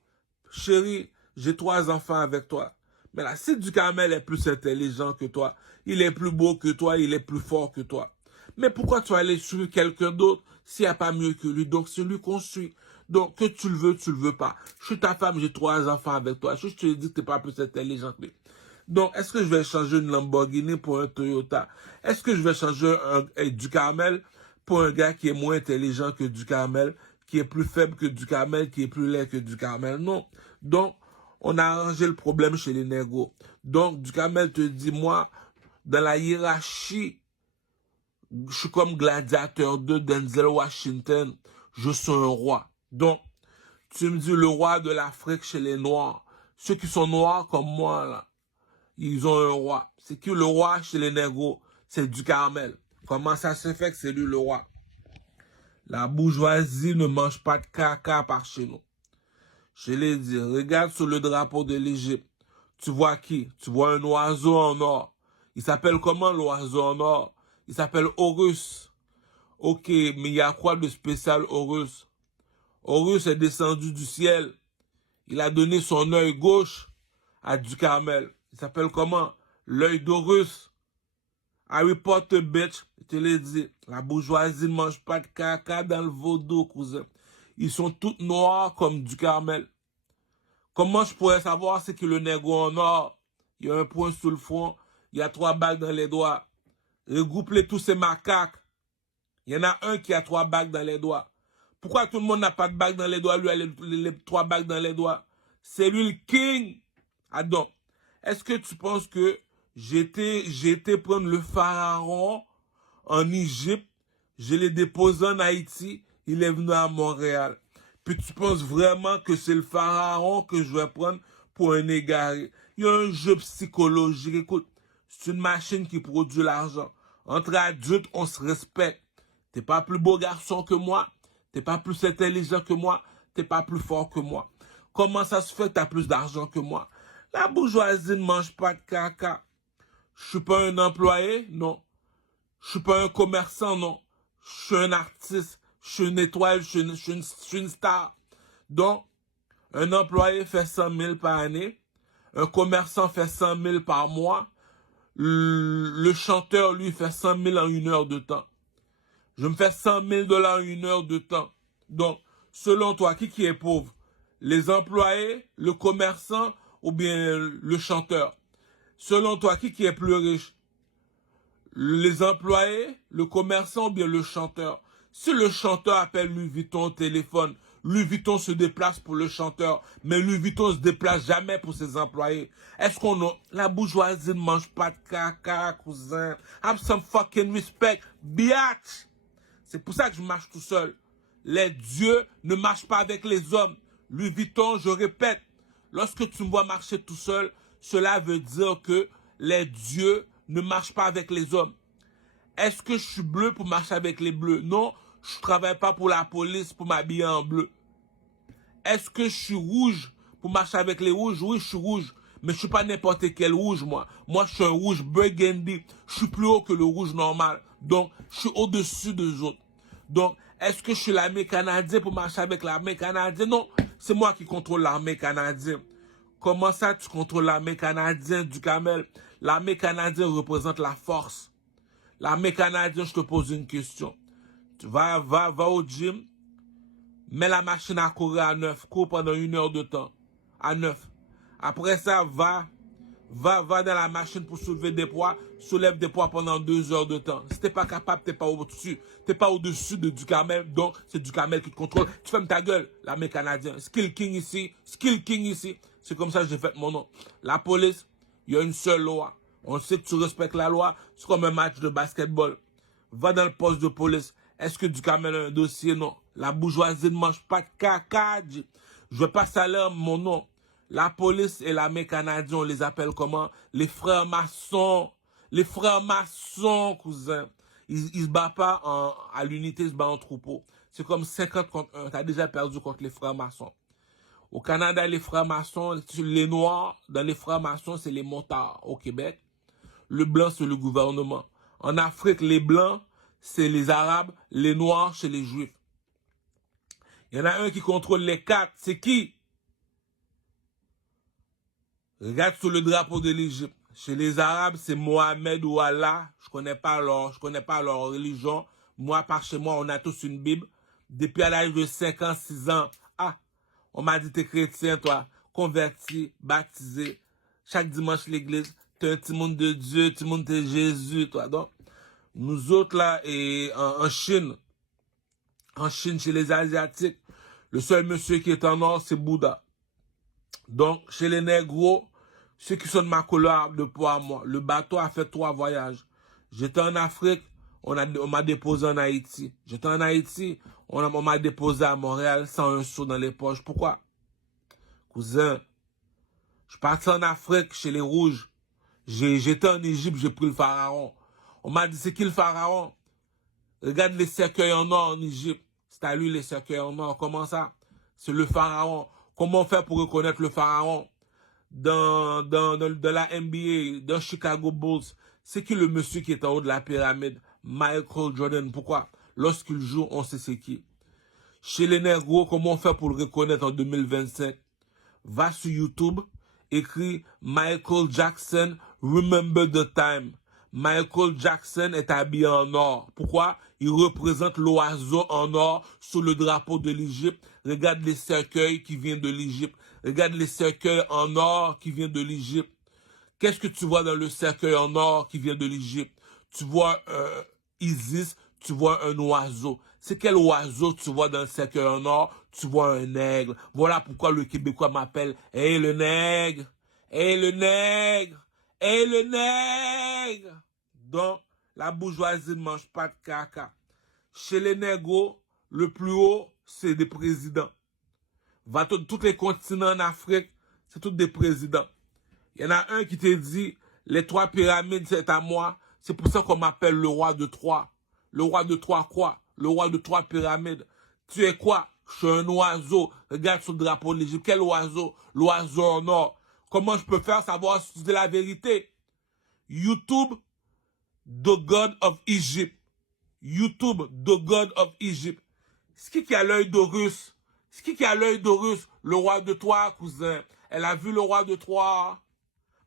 chérie, j'ai 3 enfants avec toi. Mais la Cide du Carmel est plus intelligent que toi. Il est plus beau que toi, il est plus fort que toi. Mais pourquoi tu vas aller suivre quelqu'un d'autre s'il n'y a pas mieux que lui? Donc, c'est lui qu'on suit. Donc, que tu le veux pas. Je suis ta femme, j'ai 3 enfants avec toi. Je te dis que tu n'es pas plus intelligent que lui. Donc, est-ce que je vais changer une Lamborghini pour un Toyota? Est-ce que je vais changer du Carmel pour un gars qui est moins intelligent que du Carmel, qui est plus faible que du Carmel, qui est plus laid que du Carmel? Non. Donc, on a arrangé le problème chez les négros. Donc, du Carmel te dit, moi, dans la hiérarchie, je suis comme Gladiateur 2, Denzel Washington, je suis un roi. Donc, tu me dis le roi de l'Afrique chez les Noirs. Ceux qui sont noirs comme moi, là, ils ont un roi. C'est qui le roi chez les négros? C'est du Carmel. Comment ça se fait que c'est lui le roi? La bourgeoisie ne mange pas de caca par chez nous. Je l'ai dit, regarde sur le drapeau de l'Égypte. Tu vois qui? Tu vois un oiseau en or. Il s'appelle comment l'oiseau en or? Il s'appelle Horus. Ok, mais il y a quoi de spécial Horus? Horus est descendu du ciel. Il a donné son œil gauche à du Carmel. Il s'appelle comment? L'œil d'Horus. Harry Potter, bitch. Je te l'ai dit. La bourgeoisie ne mange pas de caca dans le vaudou, cousin. Ils sont tous noirs comme du Carmel. Comment je pourrais savoir c'est que le négro en or? Il y a un point sur le front. Il y a 3 bagues dans les doigts. Regroupez tous ces macaques. Il y en a un qui a 3 bagues dans les doigts. Pourquoi tout le monde n'a pas de bague dans les doigts? Lui a les 3 bagues dans les doigts. C'est lui le king. Ah donc, est-ce que tu penses que j'ai été prendre le pharaon en Égypte, je l'ai déposé en Haïti, il est venu à Montréal. Puis tu penses vraiment que c'est le pharaon que je vais prendre pour un égaré? Il y a un jeu psychologique. Écoute, c'est une machine qui produit l'argent. Entre adultes, on se respecte. T'es pas plus beau garçon que moi. T'es pas plus intelligent que moi. T'es pas plus fort que moi. Comment ça se fait que t'as plus d'argent que moi? La bourgeoisie ne mange pas de caca. Je suis pas un employé, non. Je suis pas un commerçant, non. Je suis un artiste. Je suis une étoile. Je suis une star. Donc, un employé fait 100 000 par année. Un commerçant fait 100 000 par mois. Le chanteur, lui, fait 100 000 en 1 heure de temps. Je me fais 100 000 $ en 1 heure de temps. Donc, selon toi, qui est pauvre? Les employés, le commerçant ou bien le chanteur? Selon toi, qui est plus riche? Les employés, le commerçant ou bien le chanteur? Si le chanteur appelle Louis Vuitton au téléphone, Louis Vuitton se déplace pour le chanteur, mais Louis Vuitton se déplace jamais pour ses employés. Est-ce qu'on a... La bourgeoisie ne mange pas de caca, cousin. Have some fucking respect, biatch. C'est pour ça que je marche tout seul. Les dieux ne marchent pas avec les hommes. Louis Vuitton, je répète, lorsque tu me vois marcher tout seul, cela veut dire que les dieux ne marchent pas avec les hommes. Est-ce que je suis bleu pour marcher avec les bleus? Non, je ne travaille pas pour la police pour m'habiller en bleu. Est-ce que je suis rouge pour marcher avec les rouges? Oui, je suis rouge. Mais je ne suis pas n'importe quel rouge, moi. Moi, je suis un rouge burgundy. Je suis plus haut que le rouge normal. Donc, je suis au-dessus des autres. Donc, est-ce que je suis l'armée canadienne pour marcher avec l'armée canadienne? Non, c'est moi qui contrôle l'armée canadienne. Comment ça, tu contrôles l'armée canadienne, Duhamel? L'armée canadienne représente la force. L'armée canadienne, je te pose une question. Tu va au gym, mets la machine à courir à 9, cours pendant 1 heure de temps, à 9. Après ça, va dans la machine pour soulever des poids, soulève des poids pendant 2 heures de temps. Si t'es pas capable, t'es pas au-dessus. T'es pas au-dessus de Duhamel, donc c'est Duhamel qui te contrôle. Tu fermes ta gueule, l'armée canadienne. Skill King ici, Skill King ici. C'est comme ça que j'ai fait mon nom. La police, il y a une seule loi. On sait que tu respectes la loi. C'est comme un match de basketball. Va dans le poste de police. Est-ce que Duhamel a un dossier? Non. La bourgeoisie ne mange pas de caca. Je veux pas salir mon nom. La police et l'armée canadienne, on les appelle comment? Les frères maçons. Les frères maçons, cousin. Ils se battent pas à l'unité, ils se battent en troupeau. C'est comme 50 contre 1. Tu as déjà perdu contre les frères maçons. Au Canada, les frères maçons, les noirs, dans les frères maçons, c'est les motards. Au Québec, le blanc, c'est le gouvernement. En Afrique, les blancs, c'est les arabes. Les noirs, c'est les juifs. Il y en a un qui contrôle les 4. C'est qui? Regarde sur le drapeau de l'Égypte. Chez les arabes, c'est Mohamed ou Allah. Je connais pas leur religion. Moi, par chez moi, on a tous une Bible. Depuis à l'âge de 5 ans, 6 ans. Ah! On m'a dit, t'es chrétien, toi, converti, baptisé. Chaque dimanche, l'église, t'es un petit monde de Dieu, petit monde de Jésus, toi. Donc, nous autres, là, et en Chine, chez les Asiatiques, le seul monsieur qui est en or, c'est Bouddha. Donc, chez les négros, ceux qui sont de ma couleur de poids, moi, le bateau a fait 3 voyages. J'étais en Afrique, on m'a déposé en Haïti. J'étais en Haïti, on m'a déposé à Montréal sans un sou dans les poches. Pourquoi? Cousin, je suis parti en Afrique chez les rouges. J'étais en Égypte, j'ai pris le pharaon. On m'a dit, c'est qui le pharaon? Regarde les cercueils en or en Égypte. C'est à lui les cercueils en or. Comment ça? C'est le pharaon. Comment faire pour reconnaître le pharaon? Dans la NBA, dans Chicago Bulls, c'est qui le monsieur qui est en haut de la pyramide? Michael Jordan. Pourquoi? Lorsqu'il joue, on sait c'est qui. Chez les négros, comment faire pour le reconnaître en 2025? Va sur YouTube, écris Michael Jackson, Remember the Time. Michael Jackson est habillé en or. Pourquoi? Il représente l'oiseau en or sur le drapeau de l'Égypte. Regarde les cercueils qui viennent de l'Égypte. Regarde les cercueils en or qui viennent de l'Égypte. Qu'est-ce que tu vois dans le cercueil en or qui vient de l'Égypte? Tu vois Isis, tu vois un oiseau. C'est quel oiseau tu vois dans le cercueil en or? Tu vois un aigle. Voilà pourquoi le Québécois m'appelle « Hey le nègre! Hey le nègre! Hey le nègre! » Donc, la bourgeoisie ne mange pas de caca. Chez les négros, le plus haut, c'est des présidents. Va tous les continents en Afrique, c'est tous des présidents. Il y en a un qui te dit, les 3 pyramides, c'est à moi. C'est pour ça qu'on m'appelle le roi de Troie. Le roi de Troie quoi? Le roi de 3 pyramides. Tu es quoi? Je suis un oiseau. Regarde sur le drapeau de l'Égypte. Quel oiseau? L'oiseau en or. Comment je peux faire savoir si c'est la vérité? YouTube, The God of Egypt. YouTube, The God of Egypt. C'est qui a l'œil d'Horus? C'est qui a l'œil d'Horus? Le roi de Troie, cousin. Elle a vu le roi de Troie.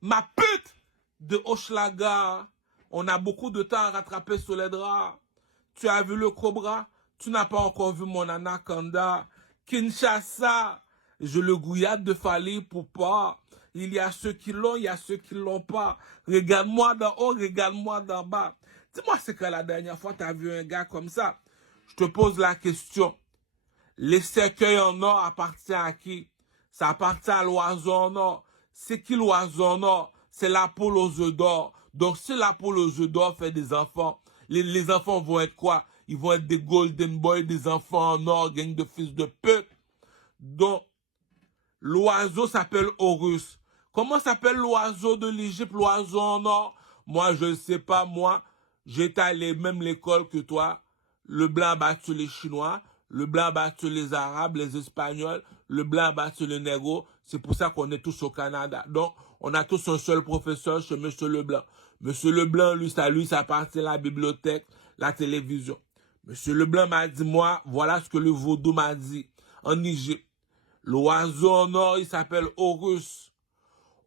Ma pute de Hochelaga. On a beaucoup de temps à rattraper sur les draps. Tu as vu le cobra? Tu n'as pas encore vu mon anaconda. Kinshasa. Je le gouillade de Fali pour pas. Il y a ceux qui l'ont, il y a ceux qui l'ont pas. Regarde-moi d'en haut, regarde-moi d'en bas. Dis-moi, c'est que la dernière fois, tu as vu un gars comme ça? Je te pose la question. Les cercueils en or appartiennent à qui? Ça appartient à l'oiseau en or. C'est qui l'oiseau en or? C'est la poule aux œufs d'or. Donc, si la poule aux œufs d'or fait des enfants, les enfants vont être quoi? Ils vont être des golden boys, des enfants en or, gang de fils de pute. Donc, l'oiseau s'appelle Horus. Comment s'appelle l'oiseau de l'Égypte, l'oiseau en or? Moi, je ne sais pas, moi, j'étais à la même l'école que toi. Le blanc a battu les Chinois, le blanc a battu les Arabes, les Espagnols, le blanc a battu les négros. C'est pour ça qu'on est tous au Canada. Donc, on a tous un seul professeur chez Monsieur Leblanc. Monsieur Leblanc, lui, ça appartient à la bibliothèque, la télévision. Monsieur Leblanc m'a dit, moi, voilà ce que le vaudou m'a dit en Égypte. L'oiseau en or, il s'appelle Horus.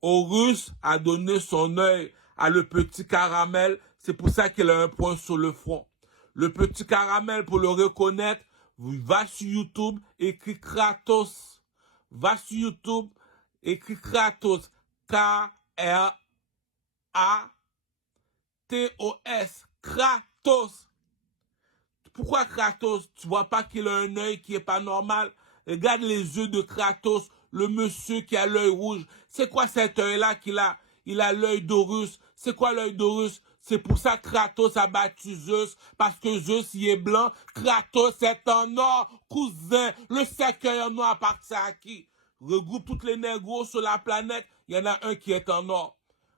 Horus a donné son œil à le petit caramel. C'est pour ça qu'il a un point sur le front. Le petit caramel, pour le reconnaître, va sur YouTube, écrit Kratos. Va sur YouTube, écrit Kratos. K-R-A-T-O-S. Kratos. Pourquoi Kratos? Tu vois pas qu'il a un œil qui est pas normal? Regarde les yeux de Kratos, le monsieur qui a l'œil rouge. C'est quoi cet œil-là qu'il a? Il a l'œil d'Horus. C'est quoi l'œil d'Horus? C'est pour ça que Kratos a battu Zeus, parce que Zeus y est blanc. Kratos est en or, cousin. Le cercueil en or appartient à qui? Regroupe toutes les négros sur la planète, il y en a un qui est en or.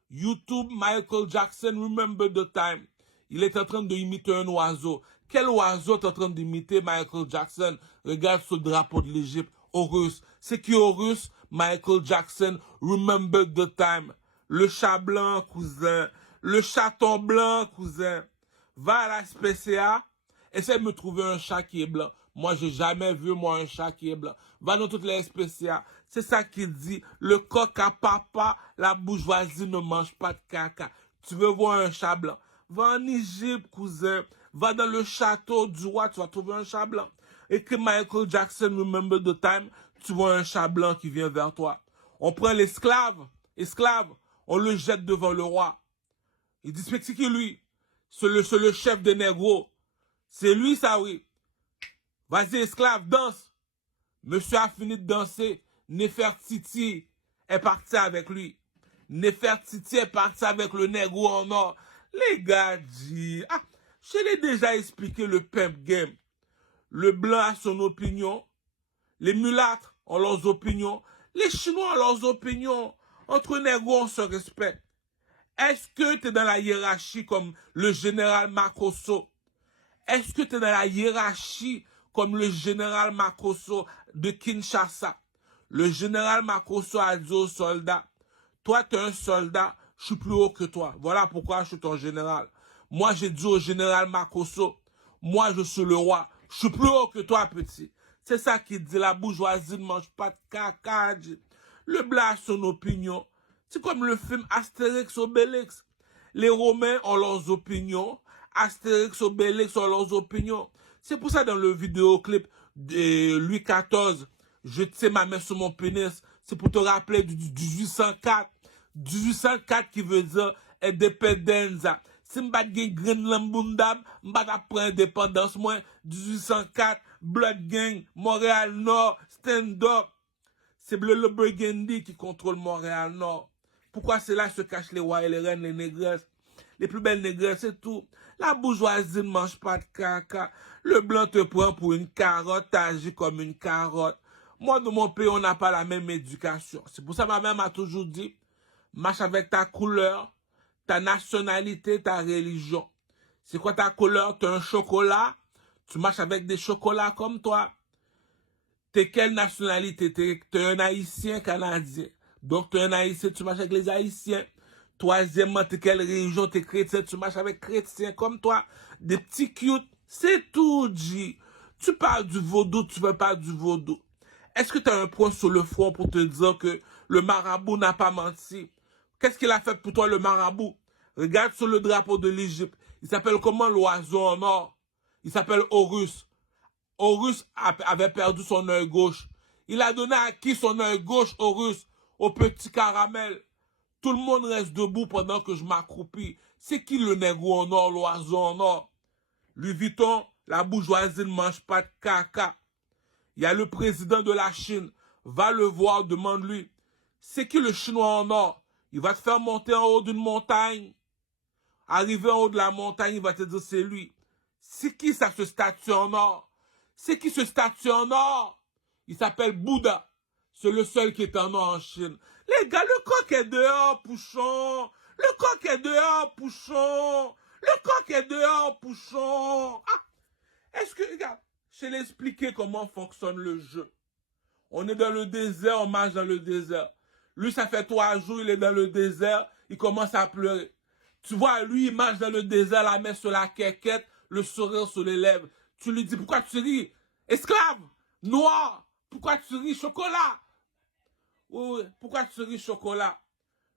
YouTube, Michael Jackson, Remember the Time. Il est en train d'imiter un oiseau. Quel oiseau est en train d'imiter Michael Jackson? Regarde ce drapeau de l'Égypte. Horus. C'est qui Horus? Michael Jackson. Remember the time. Le chat blanc, cousin. Le chaton blanc, cousin. Va à la SPCA. Essaie de me trouver un chat qui est blanc. Moi, j'ai jamais vu, un chat qui est blanc. Va dans toutes les SPCA. C'est ça qui dit. Le coq à papa, la bourgeoisie ne mange pas de caca. Tu veux voir un chat blanc? Va en Égypte, cousin. Va dans le château du roi, tu vas trouver un chat blanc. Écris Michael Jackson, Remember the Time, tu vois un chat blanc qui vient vers toi. On prend l'esclave, on le jette devant le roi. Il dit, c'est qui lui? C'est le chef des négros. C'est lui, ça, oui. Vas-y, esclave, danse. Monsieur a fini de danser. Nefertiti est parti avec lui. Nefertiti est parti avec le négro en or. Les gars disent, je l'ai déjà expliqué le pimp game. Le blanc a son opinion. Les mulâtres ont leurs opinions. Les Chinois ont leurs opinions. Entre négros, on se respecte. Est-ce que tu es dans la hiérarchie comme le général Makosso? Est-ce que tu es dans la hiérarchie comme le général Makosso de Kinshasa? Le général Makosso a dit aux soldats, toi, tu es un soldat, je suis plus haut que toi. Voilà pourquoi je suis ton général. Moi, j'ai dit au général Makosso, moi, je suis le roi. Je suis plus haut que toi, petit. C'est ça qu'il dit, la bourgeoisie ne mange pas de caca. Le blanc a son opinion. C'est comme le film Astérix Obélix. Les Romains ont leurs opinions. Astérix Obélix ont leurs opinions. C'est pour ça dans le vidéoclip de Louis XIV, je tire ma main sur mon pénis. C'est pour te rappeler du 1804. 1804 qui veut dire indépendenza. Si m'bat gen Greenland Bundam, m'bat prendre indépendance moins 1804, Blood Gang, Montréal Nord, Stand Up. C'est le Burgundy qui contrôle Montréal Nord. Pourquoi c'est là se cachent les rois et les reines, les négresses? Les plus belles négresses, c'est tout. La bourgeoisie ne mange pas de caca. Le blanc te prend pour une carotte, t'agis comme une carotte. Moi, dans mon pays, on n'a pas la même éducation. C'est pour ça que ma mère m'a toujours dit, marche avec ta couleur, ta nationalité, ta religion. C'est quoi ta couleur? Tu as un chocolat? Tu marches avec des chocolats comme toi. T'es quelle nationalité? T'es un Haïtien canadien. Donc, t'es un Haïtien, tu marches avec les Haïtiens. Troisièmement, t'es quelle religion? T'es chrétien, tu marches avec chrétiens comme toi. Des petits cute. C'est tout, G. Tu parles du vaudou, tu veux pas du vaudou. Est-ce que tu as un point sur le front pour te dire que le marabout n'a pas menti? Qu'est-ce qu'il a fait pour toi, le marabout? Regarde sur le drapeau de l'Égypte. Il s'appelle comment l'oiseau en or? Il s'appelle Horus. Horus avait perdu son œil gauche. Il a donné à qui son œil gauche, Horus? Au petit caramel. Tout le monde reste debout pendant que je m'accroupis. C'est qui le négro en or, l'oiseau en or? Louis Vuitton, la bourgeoisie ne mange pas de caca. Il y a le président de la Chine. Va le voir, demande-lui. C'est qui le Chinois en or? Il va te faire monter en haut d'une montagne. Arrivé en haut de la montagne, il va te dire c'est lui. C'est qui ça, ce statue en or? C'est qui ce statue en or? Il s'appelle Bouddha. C'est le seul qui est en or en Chine. Les gars, le coq est dehors, Pouchon. Le coq est dehors, Pouchon. Le coq est dehors, Pouchon. Ah, est-ce que, regarde, je vais l'expliquer comment fonctionne le jeu. On est dans le désert, on marche dans le désert. Lui, ça fait 3 jours, il est dans le désert, il commence à pleurer. Tu vois, lui, il marche dans le désert, la main sur la quéquette, le sourire sur les lèvres. Tu lui dis, pourquoi tu ris? Esclave, noir, pourquoi tu ris? Chocolat. Oui, pourquoi tu ris? Chocolat.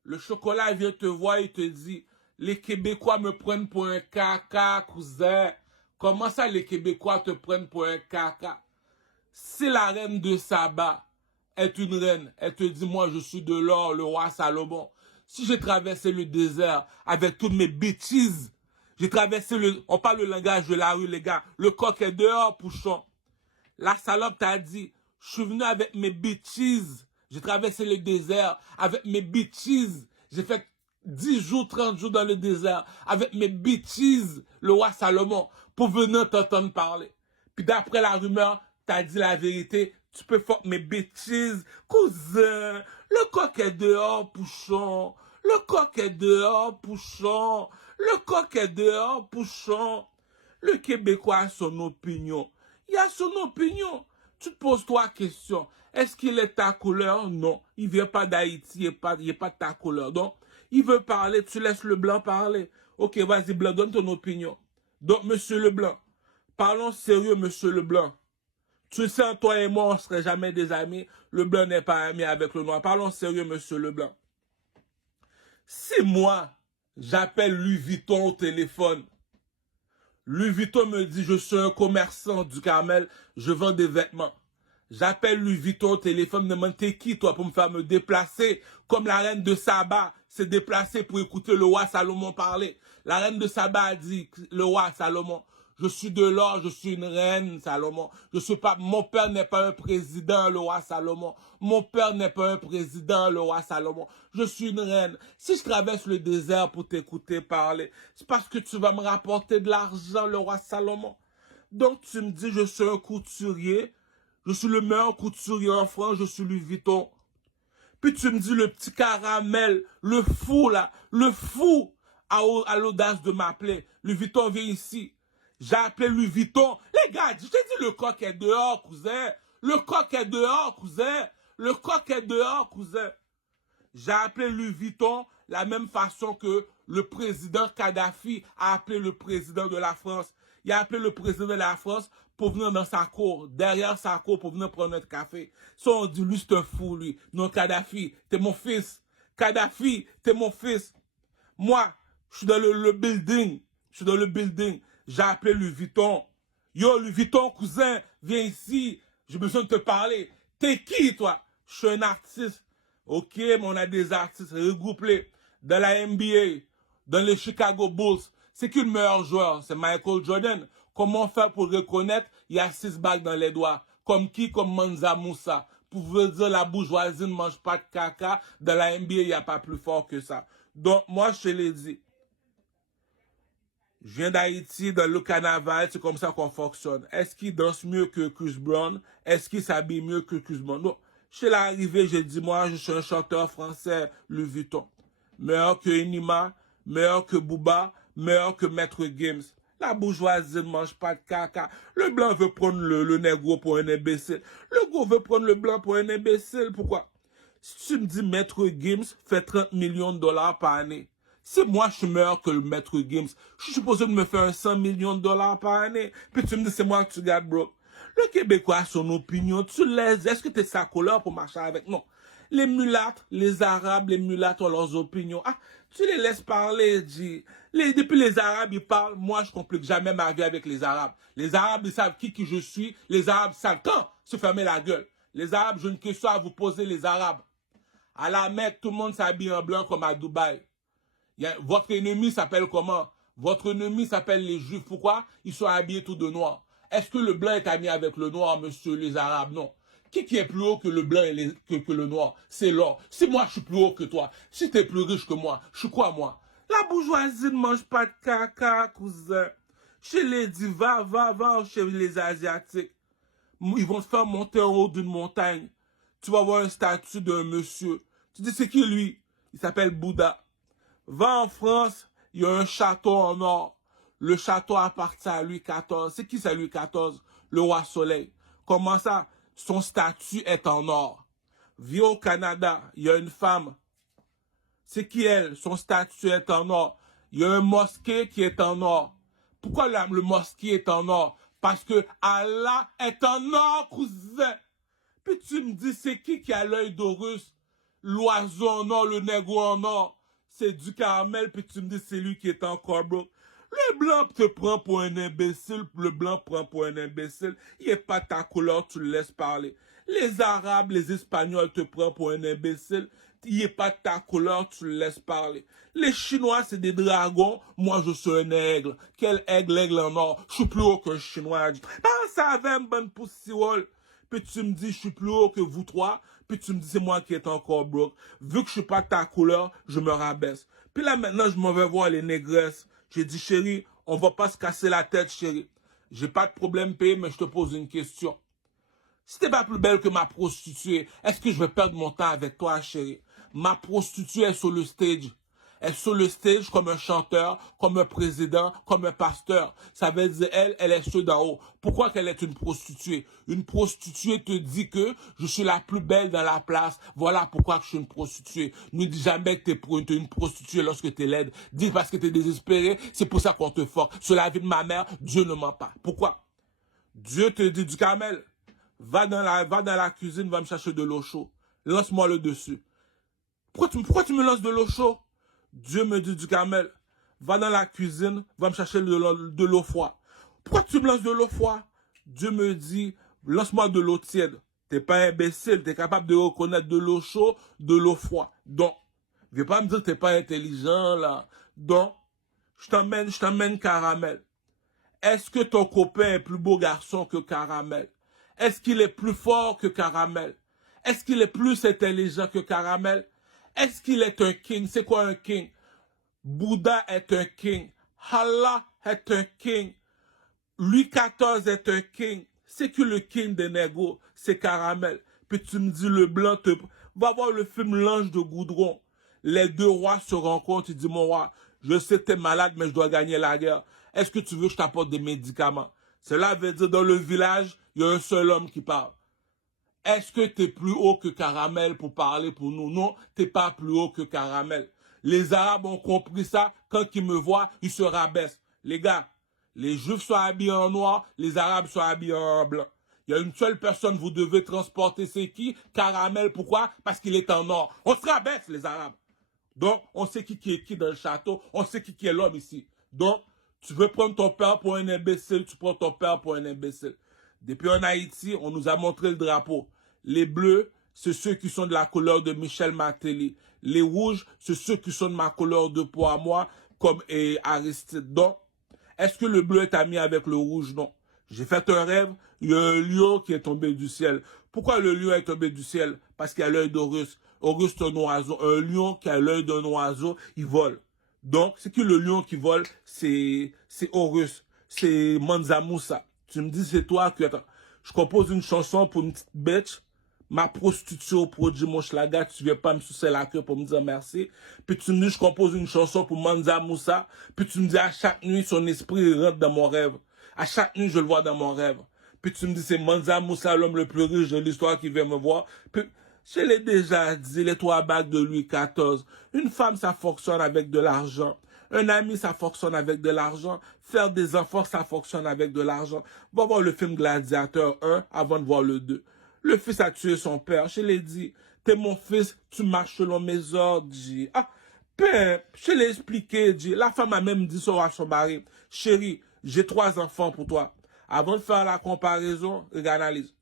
Le chocolat vient te voir et te dit, les Québécois me prennent pour un caca, cousin. Comment ça, les Québécois te prennent pour un caca? Si la reine de Saba est une reine, elle te dit, moi, je suis de l'or, le roi Salomon. Si j'ai traversé le désert avec toutes mes bêtises, j'ai traversé on parle le langage de la rue, les gars. Le coq est dehors, Pouchon. La salope t'a dit, je suis venu avec mes bêtises. J'ai traversé le désert avec mes bêtises. J'ai fait 10 jours, 30 jours dans le désert avec mes bêtises, le roi Salomon, pour venir t'entendre parler. Puis d'après la rumeur, t'as dit la vérité. Tu peux faire mes bêtises. Cousin, le coq est dehors, Pouchon. Le coq est dehors, Pouchon. Le coq est dehors, Pouchon. Le Québécois a son opinion. Il a son opinion. Tu te poses 3 questions. Est-ce qu'il est ta couleur? Non. Il vient pas d'Haïti. Il n'est pas de ta couleur. Donc, il veut parler. Tu laisses le blanc parler. Ok, vas-y, blanc, donne ton opinion. Donc, monsieur Leblanc, parlons sérieux, monsieur Leblanc. Tu sais, toi et moi, on ne serait jamais des amis. Le blanc n'est pas ami avec le noir. Parlons sérieux, monsieur Leblanc. Si moi, j'appelle Louis Vuitton au téléphone, Louis Vuitton me dit, je suis un commerçant du Carmel, je vends des vêtements. J'appelle Louis Vuitton au téléphone, me demande, t'es qui, toi, pour me faire me déplacer, comme la reine de Saba s'est déplacée pour écouter le roi Salomon parler. La reine de Saba a dit, le roi Salomon, je suis de l'or, je suis une reine, Salomon. Je suis pas, mon père n'est pas un président, le roi Salomon. Mon père n'est pas un président, le roi Salomon. Je suis une reine. Si je traverse le désert pour t'écouter parler, c'est parce que tu vas me rapporter de l'argent, le roi Salomon. Donc tu me dis, je suis un couturier. Je suis le meilleur couturier en France, je suis Louis Vuitton. Puis tu me dis, le petit caramel, le fou là, le fou à l'audace de m'appeler. Louis Vuitton vient ici. J'ai appelé Louis Vuitton. Les gars, je t'ai dit, le coq est dehors, cousin. Le coq est dehors, cousin. Le coq est dehors, cousin. J'ai appelé Louis Vuitton la même façon que le président Kadhafi a appelé le président de la France. Il a appelé le président de la France pour venir dans sa cour, derrière sa cour, pour venir prendre notre café. Ça, on dit, lui, c'est un fou, lui. Non, Kadhafi, t'es mon fils. Kadhafi, t'es mon fils. Moi, je suis dans le building. Je suis dans le building. J'ai appelé Louis Vuitton. Yo, Louis Vuitton, cousin, viens ici. J'ai besoin de te parler. T'es qui, toi? Je suis un artiste. Ok, mais on a des artistes regroupés dans la NBA, dans les Chicago Bulls. C'est qui le meilleur joueur? C'est Michael Jordan. Comment faire pour reconnaître? Il y a 6 bagues dans les doigts. Comme qui? Comme Mansa Moussa. Pour vous dire, la bourgeoisie ne mange pas de caca. Dans la NBA, il n'y a pas plus fort que ça. Donc, moi, je te l'ai dit. Je viens d'Haïti, dans le carnaval, c'est comme ça qu'on fonctionne. Est-ce qu'il danse mieux que Chris Brown? Est-ce qu'il s'habille mieux que Chris Brown? Non. Je suis l'arrivée, j'ai dit, moi, je suis un chanteur français, Louis Vuitton. Meilleur que Enima, meilleur que Booba, meilleur que Maître Games. La bourgeoisie ne mange pas de caca. Le blanc veut prendre le négro pour un imbécile. Le gros veut prendre le blanc pour un imbécile. Pourquoi? Si tu me dis Maître Games fait 30 millions de dollars par année, si moi je suis meilleur que le Maître Games, je suis supposé de me faire un 100 millions de dollars par année. Puis tu me dis c'est moi que tu gardes, bro. Le Québécois a son opinion. Tu laisses. Est-ce que tu es sa couleur pour marcher avec? Non. Les mulattes, les Arabes, les mulattes ont leurs opinions. Ah, tu les laisses parler, dis. Depuis les Arabes, ils parlent. Moi, je ne complique jamais ma vie avec les Arabes. Les Arabes, ils savent qui je suis. Les Arabes savent quand se fermer la gueule. Les Arabes, j'ai une question à vous poser, les Arabes. À la Mecque, tout le monde s'habille en blanc comme à Dubaï. Votre ennemi s'appelle comment? Votre ennemi s'appelle les Juifs. Pourquoi? Ils sont habillés tout de noir. Est-ce que le blanc est ami avec le noir, monsieur les Arabes? Non. Qui est plus haut que le blanc et que le noir? C'est l'or. Si moi je suis plus haut que toi, si tu es plus riche que moi, je suis quoi moi? La bourgeoisie ne mange pas de caca, cousin. Je l'ai dit, va chez les Asiatiques. Ils vont te faire monter en haut d'une montagne. Tu vas voir un statut d'un monsieur. Tu dis, c'est qui lui? Il s'appelle Bouddha. Va en France, il y a un château en or. Le château appartient à Louis XIV. C'est qui c'est Louis XIV? Le roi Soleil. Comment ça? Son statut est en or. Viens au Canada, il y a une femme. C'est qui elle? Son statut est en or. Il y a un mosquée qui est en or. Pourquoi le mosquée est en or? Parce que Allah est en or, cousin. Puis tu me dis, c'est qui a l'œil d'Horus? L'oiseau en or, le négro en or. C'est du caramel, puis tu me dis, c'est lui qui est encore broke. Le blanc te prend pour un imbécile, le blanc prend pour un imbécile. Il n'est pas ta couleur, tu le laisses parler. Les Arabes, les Espagnols te prennent pour un imbécile. Il n'est pas ta couleur, tu le laisses parler. Les Chinois, c'est des dragons. Moi, je suis un aigle. Quel aigle, l'aigle en or? Je suis plus haut qu'un Chinois. Ah, ça avait une bonne poussiole. Puis tu me dis, je suis plus haut que vous trois. Puis tu me dis, c'est moi qui est encore broke. Vu que je suis pas ta couleur, je me rabaisse. Puis là, maintenant, je m'en vais voir les négresses. J'ai dit, chérie, on va pas se casser la tête, chérie. J'ai pas de problème payé, mais je te pose une question. Si t'es pas plus belle que ma prostituée, est-ce que je vais perdre mon temps avec toi, chérie? Ma prostituée est sur le stage. Elle est sur le stage comme un chanteur, comme un président, comme un pasteur. Ça veut dire, elle est sur d'en haut. Pourquoi qu'elle est une prostituée? Une prostituée te dit que je suis la plus belle dans la place. Voilà pourquoi que je suis une prostituée. Ne dis jamais que t'es une prostituée lorsque t'es laide. Dis parce que t'es désespéré, c'est pour ça qu'on te force. Sur la vie de ma mère, Dieu ne ment pas. Pourquoi? Dieu te dit du camel. Va dans la cuisine, va me chercher de l'eau chaude. Lance-moi le dessus. Pourquoi tu me lances de l'eau chaude? Dieu me dit du camel. Va dans la cuisine, va me chercher de l'eau froide. Pourquoi tu me lances de l'eau froide? Dieu me dit, lance-moi de l'eau tiède. T'es pas imbécile, t'es capable de reconnaître de l'eau chaude, de l'eau froide. Donc, viens pas me dire que t'es pas intelligent, là. Donc, je t'emmène caramel. Est-ce que ton copain est plus beau garçon que Caramel? Est-ce qu'il est plus fort que Caramel? Est-ce qu'il est plus intelligent que Caramel? Est-ce qu'il est un king? C'est quoi un king? Bouddha est un king. Allah est un king. Louis XIV est un king. C'est que le king des négros, c'est Caramel. Puis tu me dis le blanc te... Va voir le film L'Ange de Goudron. Les deux rois se rencontrent. Il dit, mon roi, je sais que t'es malade, mais je dois gagner la guerre. Est-ce que tu veux que je t'apporte des médicaments? Cela veut dire, dans le village, il y a un seul homme qui parle. Est-ce que t'es plus haut que Caramel pour parler pour nous? Non, t'es pas plus haut que Caramel. Les Arabes ont compris ça. Quand ils me voient, ils se rabaissent. Les gars, les Juifs sont habillés en noir, les Arabes sont habillés en blanc. Il y a une seule personne que vous devez transporter, c'est qui? Caramel. Pourquoi? Parce qu'il est en or. On se rabaisse, les Arabes. Donc, on sait qui est qui dans le château. On sait qui est l'homme ici. Donc, tu veux prendre ton père pour un imbécile, tu prends ton père pour un imbécile. Depuis en Haïti, on nous a montré le drapeau. Les bleus, c'est ceux qui sont de la couleur de Michel Martelly. Les rouges, c'est ceux qui sont de ma couleur de peau à moi, comme Aristide. Donc, est-ce que le bleu est ami avec le rouge? Non. J'ai fait un rêve, il y a un lion qui est tombé du ciel. Pourquoi le lion est tombé du ciel? Parce qu'il a l'œil d'Horus. Horus, c'est un oiseau. Un lion qui a l'œil d'un oiseau, il vole. Donc, c'est que le lion qui vole, c'est Horus. C'est Mansa Moussa. Tu me dis, c'est toi qui... Attends, je compose une chanson pour une petite bête. Ma prostituée au produit mon schlaga, tu viens pas me sucer la queue pour me dire merci. Puis tu me dis, je compose une chanson pour Mansa Moussa. Puis tu me dis, à chaque nuit, son esprit rentre dans mon rêve. À chaque nuit, je le vois dans mon rêve. Puis tu me dis, c'est Mansa Moussa, l'homme le plus riche de l'histoire qui vient me voir. Puis, je l'ai déjà dit, les 3 bagues de Louis XIV. Une femme, ça fonctionne avec de l'argent. Un ami, ça fonctionne avec de l'argent. Faire des enfants, ça fonctionne avec de l'argent. Va voir le film Gladiateur 1 avant de voir le 2. Le fils a tué son père. Je l'ai dit, t'es mon fils, tu marches selon mes ordres, dit. Ah, père, je l'ai expliqué, dit. La femme a même dit à son mari, chérie, j'ai 3 enfants pour toi. Avant de faire la comparaison, regarde, analyse.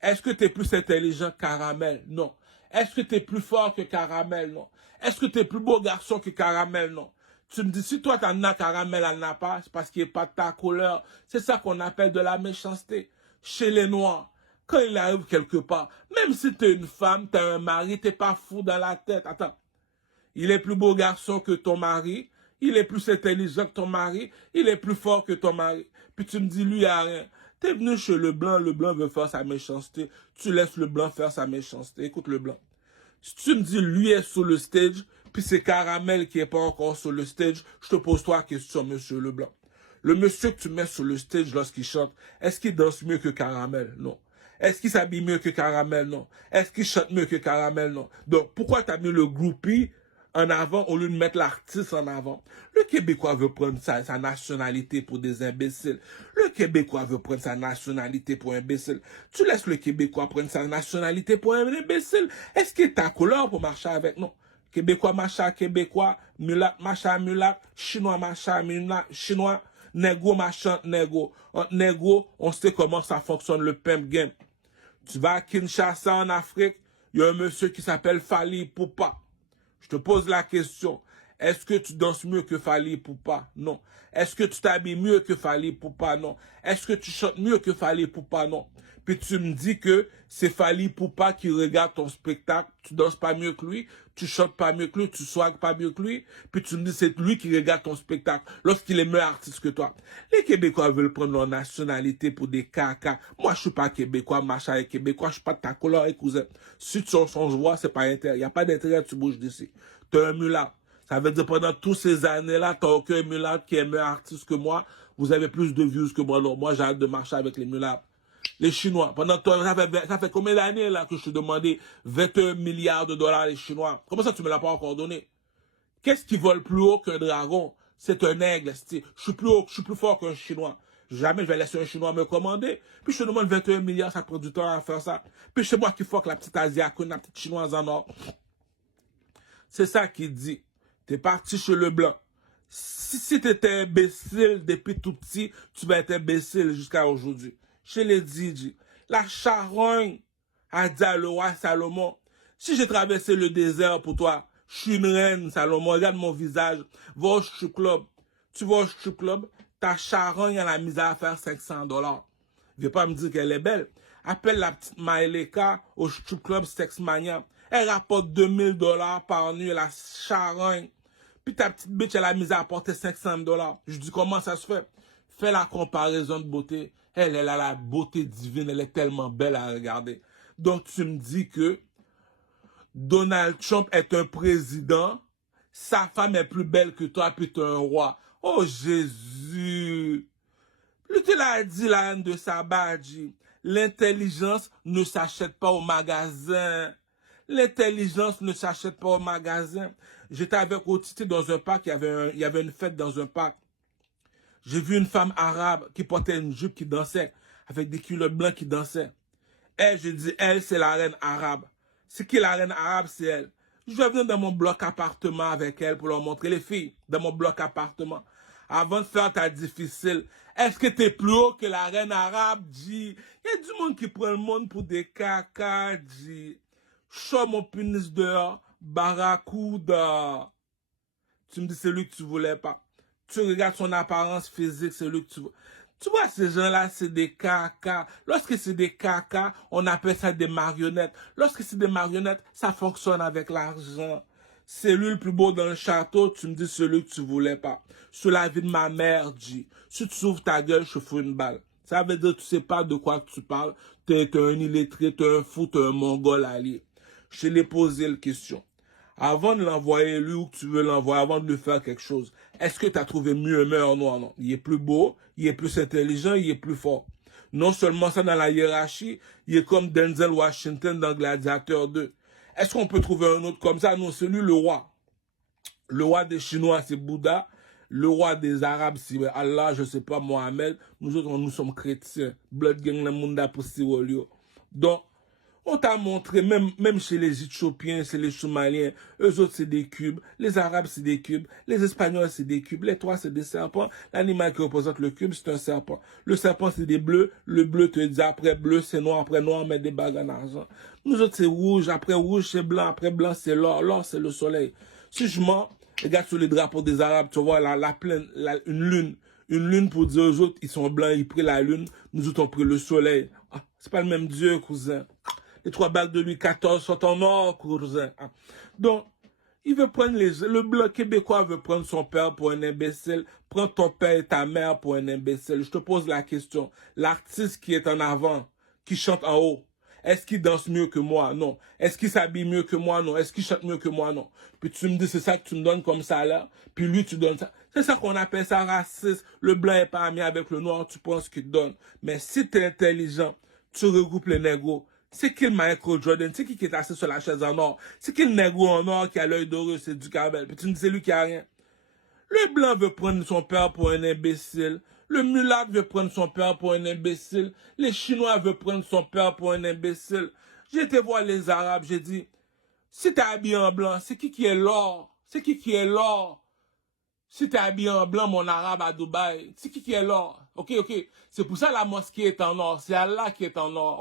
Est-ce que tu es plus intelligent que Caramel? Non. Est-ce que tu es plus fort que Caramel? Non. Est-ce que tu es plus beau garçon que Caramel? Non. Tu me dis, si toi, t'en as caramel, elle n'a pas, c'est parce qu'il n'est pas de ta couleur. C'est ça qu'on appelle de la méchanceté. Chez les Noirs, quand il arrive quelque part, même si tu es une femme, tu as un mari, tu n'es pas fou dans la tête. Attends, il est plus beau garçon que ton mari, il est plus intelligent que ton mari, il est plus fort que ton mari. Puis tu me dis, lui, il n'y a rien. Tu es venu chez le blanc veut faire sa méchanceté. Tu laisses le blanc faire sa méchanceté. Écoute le blanc. Si tu me dis, lui est sur le stage, puis c'est Caramel qui n'est pas encore sur le stage, je te pose trois questions, monsieur Leblanc. Le monsieur que tu mets sur le stage lorsqu'il chante, est-ce qu'il danse mieux que Caramel? Non. Est-ce qu'il s'habille mieux que Caramel? Non. Est-ce qu'il chante mieux que Caramel? Non. Donc, pourquoi tu as mis le groupie en avant au lieu de mettre l'artiste en avant? Le Québécois veut prendre sa nationalité pour des imbéciles. Le Québécois veut prendre sa nationalité pour un imbécile. Tu laisses le Québécois prendre sa nationalité pour un imbécile. Est-ce qu'il est ta couleur pour marcher avec? Non. Québécois machin Québécois, mulat machin mulat, chinois machin mulat, chinois, négro machin négro. Entre négro, on sait comment ça fonctionne le pimp game. Tu vas à Kinshasa en Afrique, il y a un monsieur qui s'appelle Fally Ipupa. Je te pose la question. Est-ce que tu danses mieux que Fally Ipupa? Non. Est-ce que tu t'habilles mieux que Fally Ipupa? Non. Est-ce que tu chantes mieux que Fally Ipupa? Non. Puis tu me dis que c'est Fally Ipupa qui regarde ton spectacle, tu danses pas mieux que lui, tu chantes pas mieux que lui, tu swags pas mieux que lui, puis tu me dis c'est lui qui regarde ton spectacle lorsqu'il est meilleur artiste que toi. Les Québécois veulent prendre leur nationalité pour des caca. Moi, je suis pas Québécois, machin et Québécois, je suis pas de ta couleur et cousin. Si tu changes voix, c'est pas intérêt. Il n'y a pas d'intérêt, tu bouges d'ici. T'es un mulat. Ça veut dire pendant toutes ces années-là, t'as aucun mulat qui est meilleur artiste que moi. Vous avez plus de views que moi. Non, moi, j'ai hâte de marcher avec les mulats. Les Chinois, pendant toi, ça fait combien d'années là que je te demandais 21 milliards de dollars les Chinois? Comment ça tu me l'as pas encore donné? Qu'est-ce qui vole plus haut qu'un dragon? C'est un aigle, je suis plus haut, je suis plus fort qu'un Chinois. Jamais je vais laisser un Chinois me commander. Puis je te demande 21 milliards, ça prend du temps à faire ça. Puis c'est moi qui fuck la petite Asiatique, la petite Chinoise en or. C'est ça qu'il dit. T'es parti chez le blanc. Si t'étais imbécile depuis tout petit, tu vas être imbécile jusqu'à aujourd'hui. Chez les DJ, la charogne a dit à le roi Salomon, si j'ai traversé le désert pour toi, je suis une reine, Salomon, regarde mon visage, va au strip club. Tu vas au strip club, ta charogne a la misère à faire $500. Viens pas me dire qu'elle est belle. Appelle la petite Maëleka au strip club Sexmania. Elle rapporte $2000 par nuit, la charogne. Puis ta petite bitch, elle a mis à apporter $500. Je dis, comment ça se fait? Fais la comparaison de beauté. Elle a la beauté divine. Elle est tellement belle à regarder. Donc, tu me dis que Donald Trump est un président. Sa femme est plus belle que toi, puis tu es un roi. Oh, Jésus! Lui, tu l'as dit, la reine de Sabadji. L'intelligence ne s'achète pas au magasin. L'intelligence ne s'achète pas au magasin. J'étais avec Otiti dans un parc, il y avait une fête dans un parc. J'ai vu une femme arabe qui portait une jupe qui dansait, avec des culottes blancs qui dansaient. Elle, je dis, elle, c'est la reine arabe. C'est qui la reine arabe? C'est elle. Je vais venir dans mon bloc appartement avec elle pour leur montrer les filles, dans mon bloc appartement. Avant de faire ta difficile, est-ce que t'es plus haut que la reine arabe, dit? Il y a du monde qui prend le monde pour des caca, dit. Chope mon pénis dehors, barracuda. Tu me dis, c'est lui que tu voulais pas. Tu regardes son apparence physique, c'est lui que tu veux. Tu vois, ces gens-là, c'est des caca. Lorsque c'est des caca, on appelle ça des marionnettes. Lorsque c'est des marionnettes, ça fonctionne avec l'argent. C'est lui le plus beau dans le château, tu me dis celui que tu voulais pas. Sur la vie de ma mère, dit. Si tu ouvres ta gueule, je te fous une balle. Ça veut dire que tu sais pas de quoi que tu parles. T'es un illettré, t'es un fou, t'es un mongol allié. Je l'ai posé la question. Avant de l'envoyer lui où tu veux l'envoyer, avant de lui faire quelque chose, est-ce que tu as trouvé mieux un meilleur noir? Non. Il est plus beau, il est plus intelligent, il est plus fort. Non seulement ça, dans la hiérarchie, il est comme Denzel Washington dans Gladiator 2. Est-ce qu'on peut trouver un autre comme ça? Non, c'est lui le roi. Le roi des Chinois, c'est Bouddha. Le roi des Arabes, c'est Allah, je sais pas, Mohamed. Nous autres, nous sommes chrétiens. Blood gang le monde pour Sirolio. Donc, on t'a montré, même chez les Éthiopiens, chez les Somaliens, eux autres c'est des cubes, les Arabes c'est des cubes, les Espagnols c'est des cubes, les trois c'est des serpents, l'animal qui représente le cube c'est un serpent. Le serpent c'est des bleus, le bleu te dit après bleu c'est noir, après noir met des bagues en argent. Nous autres c'est rouge, après rouge c'est blanc, après blanc c'est l'or, l'or c'est le soleil. Si je mens, Regarde sur les drapeaux des Arabes, tu vois la plaine, une lune. Une lune pour dire aux autres, ils sont blancs, ils prient la lune, nous autres on prie le soleil. Ah, c'est pas le même Dieu, cousin. Les 3 bagues de Louis XIV sont en or, cousin. Ah. Donc, il veut prendre le blanc québécois veut prendre son père pour un imbécile. Prends ton père et ta mère pour un imbécile. Je te pose la question. L'artiste qui est en avant, qui chante en haut, est-ce qu'il danse mieux que moi? Non. Est-ce qu'il s'habille mieux que moi? Non. Est-ce qu'il chante mieux que moi? Non. Puis tu me dis, c'est ça que tu me donnes comme salaire. Puis lui, tu donnes ça. C'est ça qu'on appelle ça raciste. Le blanc est pas ami avec le noir, tu penses qu'il te donne. Mais si tu es intelligent, tu regroupes les négros. C'est qui le Michael Jordan? C'est qui est assis sur la chaise en or? C'est qui le négro en or qui a l'œil doré? C'est du Carmel. Puis tu me dis, c'est lui qui a rien. Le blanc veut prendre son père pour un imbécile. Le mulâtre veut prendre son père pour un imbécile. Les Chinois veulent prendre son père pour un imbécile. J'ai été voir les Arabes, j'ai dit, si t'es habillé en blanc, c'est qui est l'or? C'est qui est l'or? Si t'es habillé en blanc, mon arabe à Dubaï, c'est qui est l'or? Ok. C'est pour ça la mosquée est en or. C'est Allah qui est en or.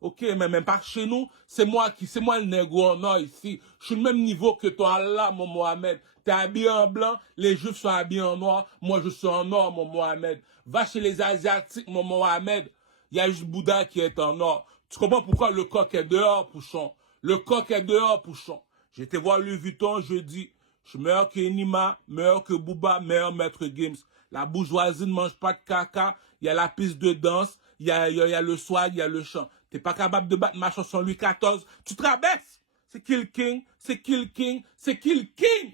Ok, mais même pas chez nous, c'est moi le négro en or ici. Je suis le même niveau que toi, Allah, mon Mohamed. T'es habillé en blanc, les juifs sont habillés en noir, moi je suis en or, mon Mohamed. Va chez les Asiatiques, mon Mohamed. Il y a juste Bouddha qui est en or. Tu comprends pourquoi le coq est dehors, Pouchon? Le coq est dehors, Pouchon. J'étais voir Louis Vuitton jeudi. Je suis meilleur que Enima, meilleur que Booba, meilleur Maître Games. La bourgeoisie ne mange pas de caca. Il y a la piste de danse, il y a le swag, il y a le chant. T'es pas capable de battre ma chanson Louis XIV. Tu te rabaisses. C'est Kill King, c'est Kill King, c'est Kill King.